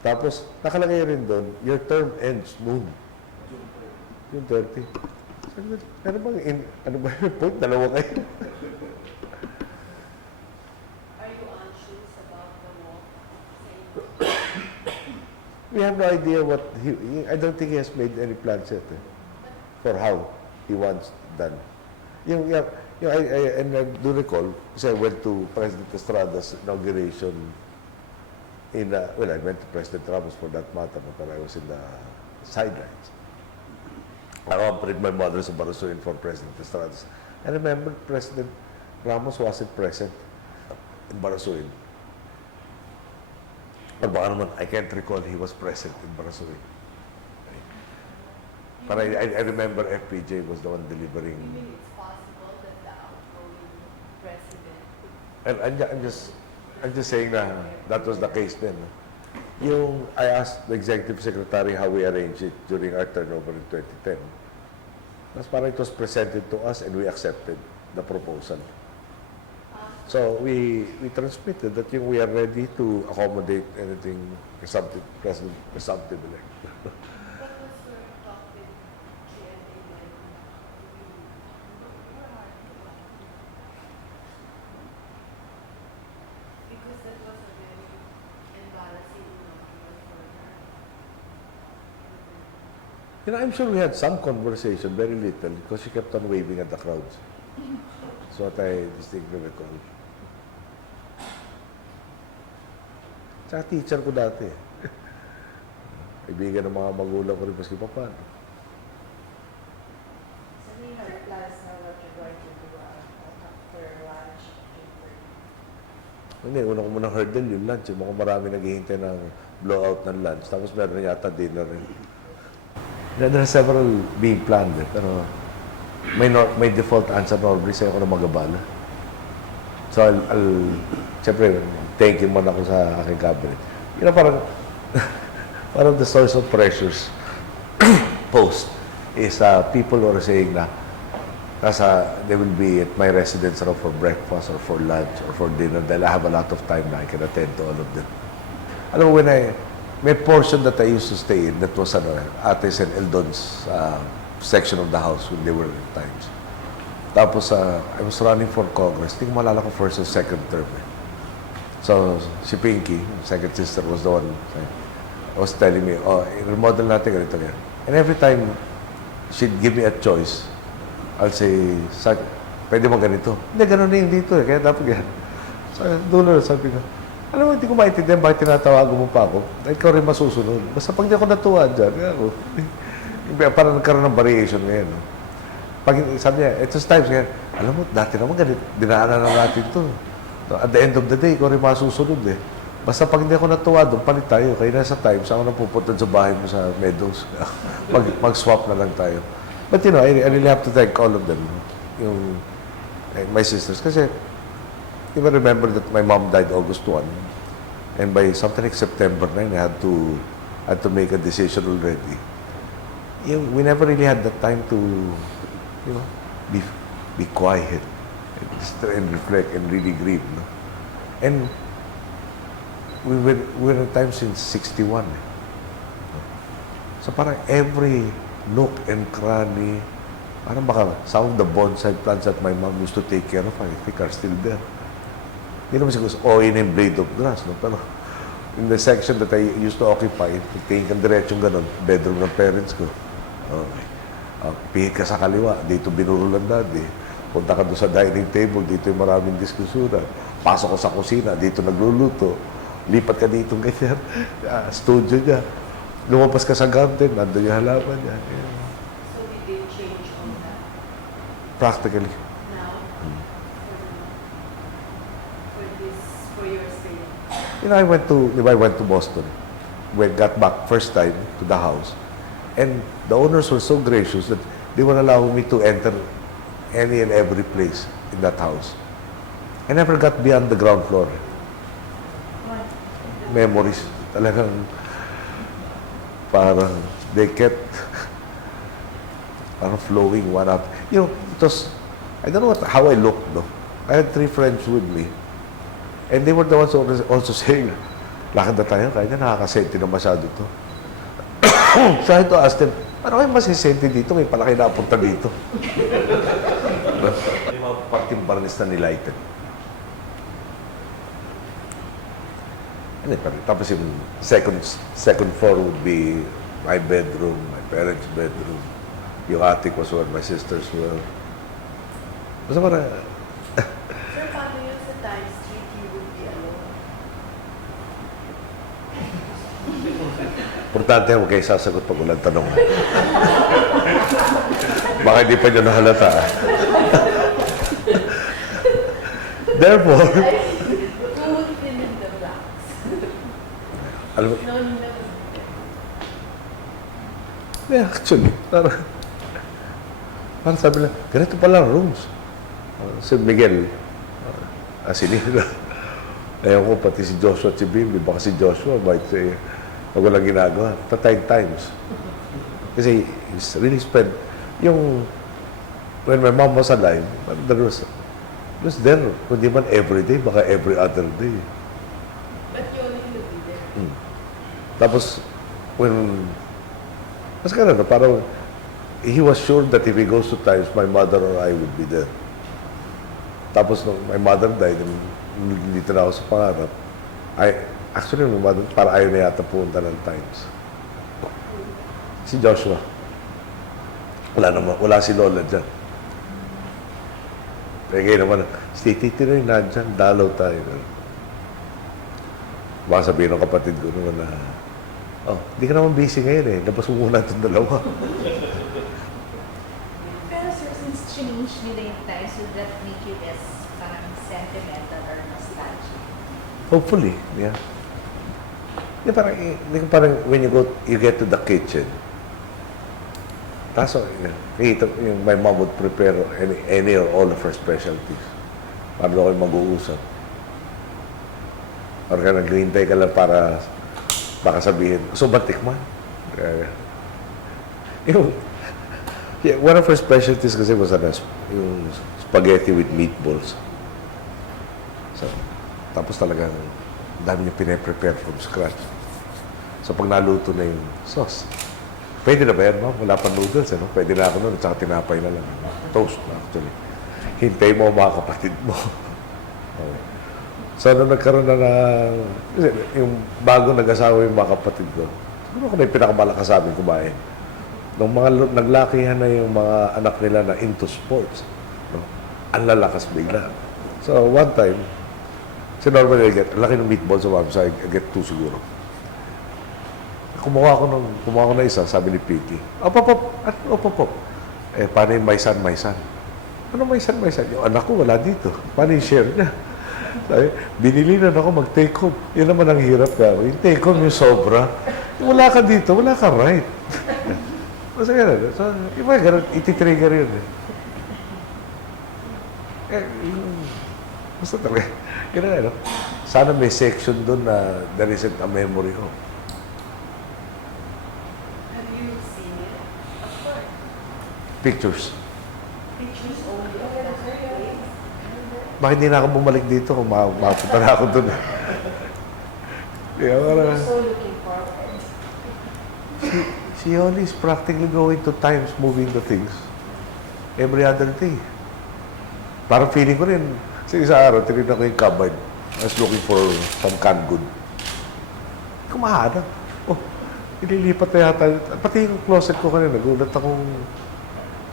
Tapos, nakalagay rin doon, your term ends noon. June 30. Ano ba yung point? Dalawa kayo. Are you anxious about the walk? We have no idea what I don't think he has made any plans yet for how he wants done. And I do recall, kasi I went to President Estrada's inauguration I went to President Ramos for that matter, but I was in the sidelines. I accompanied my mother sa Barasuin for President Estrada. I remember President Ramos wasn't present in Barasuin. Or baka naman, I can't recall he was present in Barasuin. But I remember FPJ was the one delivering. You mean it's possible that the outgoing president And I'm just saying that was the case then. I asked the executive secretary how we arranged it during our turnover in 2010. That's parang it was presented to us and we accepted the proposal. So we transmitted that we are ready to accommodate anything presumptive elect. What was your talk with GMA when because that was a very embarrassing inaugural for her. I'm sure we had some conversation, very little, because she kept on waving at the crowds. That's what I distinctly recall. Tsaka teacher ko dati. Kaibigan ng mga magulang ko rin maski pa paano. So we have plans now what you're going to do after lunch. Hindi, una ko munang hurdle yung lunch. Mukhang marami naghihintay ng blowout ng lunch. Tapos meron yata dinner rin. There are several being planned pero may default answer normally sa'yo ko na magabala. So siyempre, thank you man ako sa aking cabinet. Parang the source of pressures post is people who are saying na they will be at my residence or for breakfast or for lunch or for dinner dahil I have a lot of time na I can attend to all of them. Alam mo, may portion that I used to stay in that was Ates and Eldon's section of the house when they were in times. Tapos I was running for Congress. Hindi ko malala ko first and second term. So si Pinky, second sister, was the one was telling me, remodel natin ganito yan. And every time she'd give me a choice, I'll say, pwede mo ganito. Hindi, ganun na yung dito. Kaya dapat yan. So dulo, sabi ko, Alam mo, hindi ko maintindihan bakit tinatawagan mo pa ako. Ikaw rin masusunod. Basta pag di ako natuwa dyan, ako. Parang nagkaroon ng variation ngayon. No? Pag sabi niya, it's times ngayon, alam mo, dati naman ganit, dinaanan na natin to. At the end of the day, ikaw rin masusunod eh. Basta pag hindi ako natuwa doon, palit tayo. Kaya nasa times, ako nang pupunta sa bahay mo sa Meadows. Mag-swap na lang tayo. But you know, I really have to thank all of them. Yung, my sisters. Kasi, you will remember that my mom died August 1. And by something like September 9, I had to make a decision already. We never really had the time to, you know, be quiet and reflect and really grieve. No? And we were at times since 61. Eh. So parang every nook and cranny, parang baka some of the bonsai plants that my mom used to take care of, I think are still there. Hindi naman siguro in a blade of grass. No? Pero in the section that I used to occupy, tingin kang diretsong ganun, bedroom ng parents ko. Okay. Pihit ka sa kaliwa, dito binurulan daddy. Punta ka doon sa dining table, dito yung maraming diskusuran. Pasok ko sa kusina, dito nagluluto. Lipat ka dito ganyan, studio niya. Lumabas ka sa garden, nandun yung halaman niya. Yeah. So did they change on that Practically. now? For your stay? You know, I went to Boston. Got back first time to the house. And the owners were so gracious that they would allow me to enter any and every place in that house. I never got beyond the ground floor. Memories. Talagang parang they kept parang flowing one out. You know, it was, I don't know how I looked though. I had 3 friends with me. And they were the ones also saying, lakad na tayo, kaya nakakasenti na masyado to. So I had to ask them, ano kayo masisenti dito? May palaki na apunta dito. Yung mga parting barnes na nilighted. Tapos yung second floor would be my bedroom, my parents' bedroom. Yung attic was where my sisters were. Basta parang, Sir, paano yun sa Times Street, you would be alone? importante huwag kayo sasagot pag walang tanong. Baka hindi pa nyo nahalata. Therefore, Who would fill in the blanks? alam mo, No, you never. actually, parang sabi lang, ganito pala ang rooms. Si Miguel, asinila. Ayaw ko, pati si Joshua at si Bimbi, baka si Joshua, might say, pag walang ginagawa, times. Kasi he's really spent, when my mom was alive, there was there, kundi man every day, baka every other day. But you only will be there. Tapos, mas ka na, parang, he was sure that if he goes to Times, my mother or I would be there. Tapos, nung my mother died, dito na ako sa pangarap, actually, my mother, para ayaw na yata pumunta ng Times. Si Joshua. Wala si Lola dyan. Kaya ngayon naman, si Titi rin nandyan, dalaw tayo. Baka sabihin ng kapatid ko naman na, di ka naman busy ngayon eh. Labas mo muna itong dalawa. Pero sir, since change nila yung times, would that make you less parang sentimental or nostalgic? Hopefully, yeah. Parang when you get to the kitchen, taso, my mom would prepare any or all of her specialties. Para doon kayo mag-uusap. Or ka naghihintay ka lang para baka sabihin, so ba tikman? One of her specialties kasi was yung spaghetti with meatballs. So, tapos talagang dami niya pinaprepare from scratch. So, pag naluto na yung sauce, pwede na ba yan, ma'am? Wala pang noodles, ano? Pwede na ako nun, at saka tinapay na lang. Toast na, actually. Hintay mo mga kapatid mo. Okay. So, nung nagkaroon na yung bago nag-asawa yung mga kapatid ko, siguro ako na yung pinakamalakas sa amin kumain. Nung mga naglakihan na yung mga anak nila na into sports, no? Ang lalakas bigla. So, one time, So normally I get, laki ng meatballs sa so I get 2 siguro. Kumuha ko ng isa, sabi ni Piki. Op. Eh, paano yung my son? Ano my son? Yung anak ko wala dito. Paano yung share niya? Sabi, binili na ako mag-take home. Yun naman ang hirap ka. Yung take home yung sobra. Wala ka dito, wala ka right. Basta gano'n. So, iba gano'n, iti-trigger yun eh. Basta talaga. Gano'n ano. Sana may section doon na there isn't a memory of. Have you seen it? Of course. Pictures. Pictures only of that place. Bakit hindi na ako bumalik dito kung makapunta na ako doon? Yeah, So looking forward. she only is practically going to Times moving the things every other day. Parang feeling ko rin, sa isang araw, tinignan ko yung cupboard. I was looking for some canned good. Kumahanap. Oh, ililipat na yata. Pati yung closet ko kanina, nagulat akong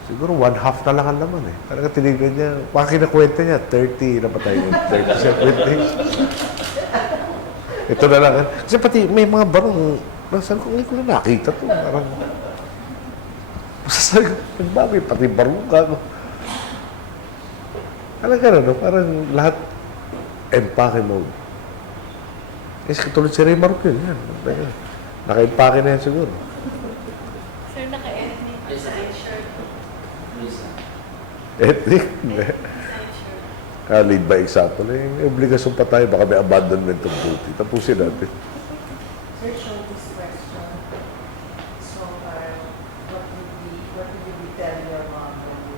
siguro 1/2 na lang ang laman eh. Talaga tinignan niya, baka kinakwenta niya, 30, napatay niya, 37 days. Ito na lang. Kasi pati may mga barong, saan ko ngayon ko na nakita to. Parang, masasabi ko, nagbagay, pati barong ka. Talaga na, no? Parang lahat empake mode. Kasi katulad si Ray Marquez, yan. Naka-empake na yan siguro. Sir, naka-ethnic design shirt. Ethnic? Lead by example. Eh, obligasyon pa tayo, baka may abandonment of duty. Tapusin natin. Sir, show this question. So far, what would you tell your mom when you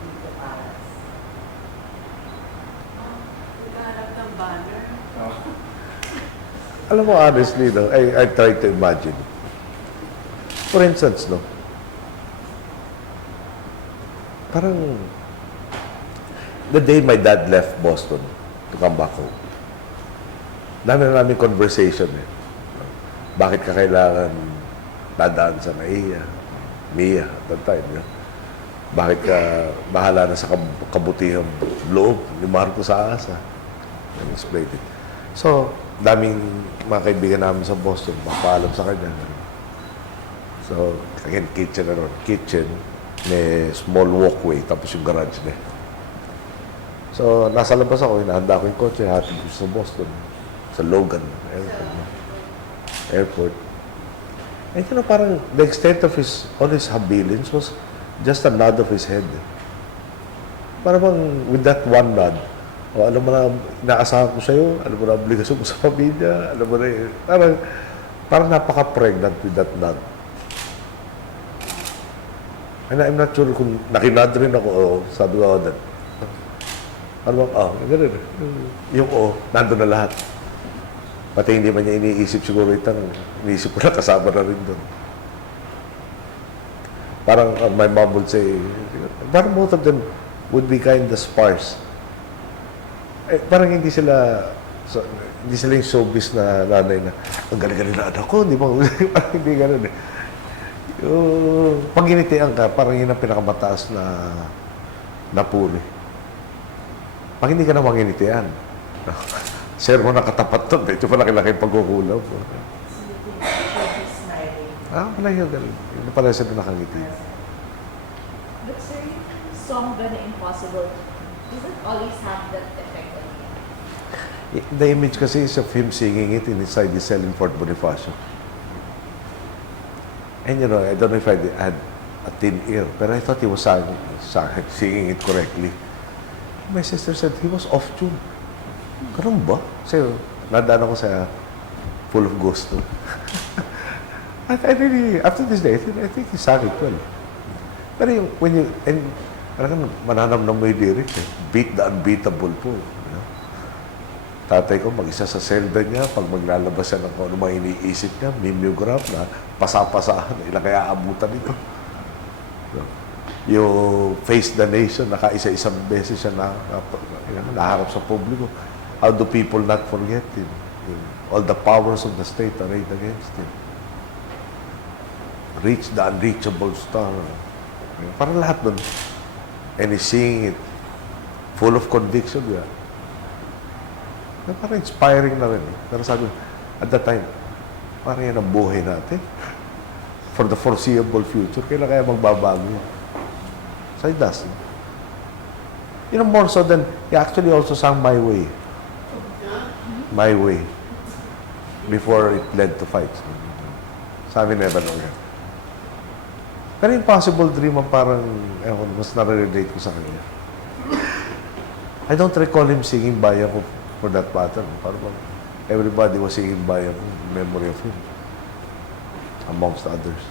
leave the palace? Naghahanap ng banner. Alam mo, honestly, no, I try to imagine. For instance, no, parang the day my dad left Boston to come back home, dami na namin conversation eh. Bakit ka kailangan dadaan sa Mia at that time, yeah? Bakit ka bahala na sa kabutihang loob ni Marco sa asa? And explained it. So, daming mga kaibigan namin sa Boston, mapaalam sa kanya. So, again, kitchen na ron. Kitchen, may small walkway, tapos yung garage na. So, nasa labas ako, hinahanda ko yung kotse, hatid ko sa Boston, sa Logan Airport. And you know, parang the extent of all his habilins was just a nod of his head. Parang bang, with that one nod, alam mo na, inaasahan ko sa'yo, alam mo na, obligasyon ko sa pamilya, alam mo na, parang napaka-pregnant with that nod. And I'm not sure kung nakinod rin ako, sabi ko, that, ano bang, gano'n. Yung nandun na lahat. Pati hindi man niya iniisip siguro itang, iniisip ko na kasama na rin doon. Parang my mom would say, parang both of them would be kind of sparse. Eh, parang hindi sila yung showbiz na nanay na, ang galing-galing na anak ko, di ba? Parang hindi gano'n eh. Yung pag ginitian ka, parang yun ang pinakamataas na puri. Pag hindi ka na manginitian, sir mo nakatapat to, medyo malaki-laki yung pagkukulang. So you think she should be smiling? Wala yun, galing. Hindi pala sila nakangiti. But sir, yung song Gonna Impossible, does it always have that effect on you? The image kasi is of him singing it inside the cell in Fort Bonifacio. And you know, I don't know if I had a thin ear, but I thought he was singing it correctly. My sister said he was off tune. Ganun ba? Kasi nadaan ako sa full of gusto. I really, after this day, I think he sang it well. Pero yung, when you, and parang mananamnam mo yung lyrics eh. Beat the unbeatable po. You know? Tatay ko, mag-isa sa selda niya, pag maglalabas siya ng kung ano mga iniisip niya, mimeograph na, pasa-pasahan, ilang kaya abutan nito. So, yung Face the Nation, nakaisa-isang beses siya naharap sa publiko. How do people not forget him? All the powers of the state arrayed against him. Reach the unreachable star. Parang lahat nun. And he's singing it full of conviction. Yeah. Parang inspiring na rin. Pero sabi, at that time, parang yan ang buhay natin. For the foreseeable future, kailan kaya magbabago yun? So it does. You know, more so than, he actually also sang My Way. My Way. Before it led to fights. Sabi never know yan. Pero Impossible Dream ang parang, mas nare-relate ko sa kanya. I don't recall him singing Bayan Ko for that matter. Parang everybody was singing Bayan Ko in memory of him. Amongst others.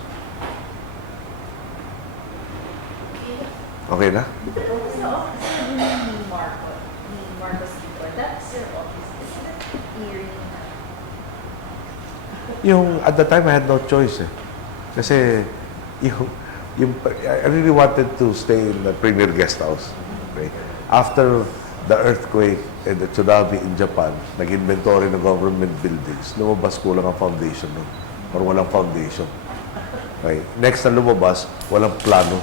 Okay na? But what was the office ni Marcos before? That's your office. Isn't it eerie na? Yung, at the time, I had no choice eh. Kasi, I really wanted to stay in the premier guest house. Okay? After the earthquake and the tsunami in Japan, nag-inventory ng government buildings, lumabas kulang ang foundation nun. Or walang foundation. Okay? Next na lumabas, walang plano.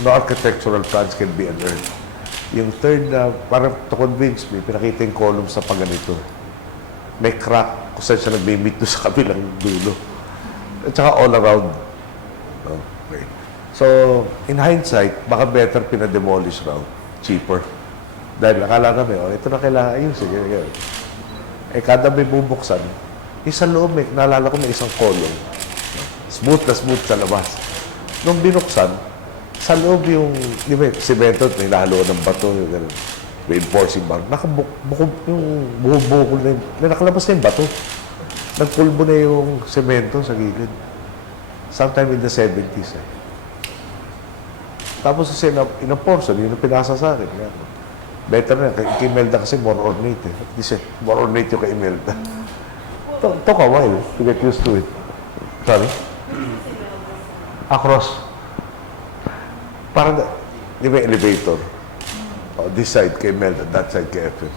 No architectural plans can be unearthed. Yung third na, parang to convince me, pinakita yung column sa pagganito. May crack kung saan siya nag-meet doon sa kabilang dulo. At saka all around. Okay. So, in hindsight, baka better pinademolish raw. Cheaper. Dahil akala namin, ito na kailangan ayusin. Eh, kada may bubuksan, sa loob, naalala ko may isang column. Smooth na smooth sa labas. Nung binuksan, sa loob yung, di ba, semento, may nahalo ng bato, yung ganun, reinforcing bar. Nakabukod yung buhol-buhol na yun. Nakalabas na yung bato. Nagpulbo na yung semento sa gilid. Sometime in the 70s. Eh. Tapos kasi in a portion, yun ang pinasa sa akin. Better na, kay Imelda kasi more ornate. Eh. Kasi more ornate yung kay Imelda. Took a while to get used to it. Sorry? Across. Parang, di ba, elevator? Oh, this side kay Imelda, that side kay Efren.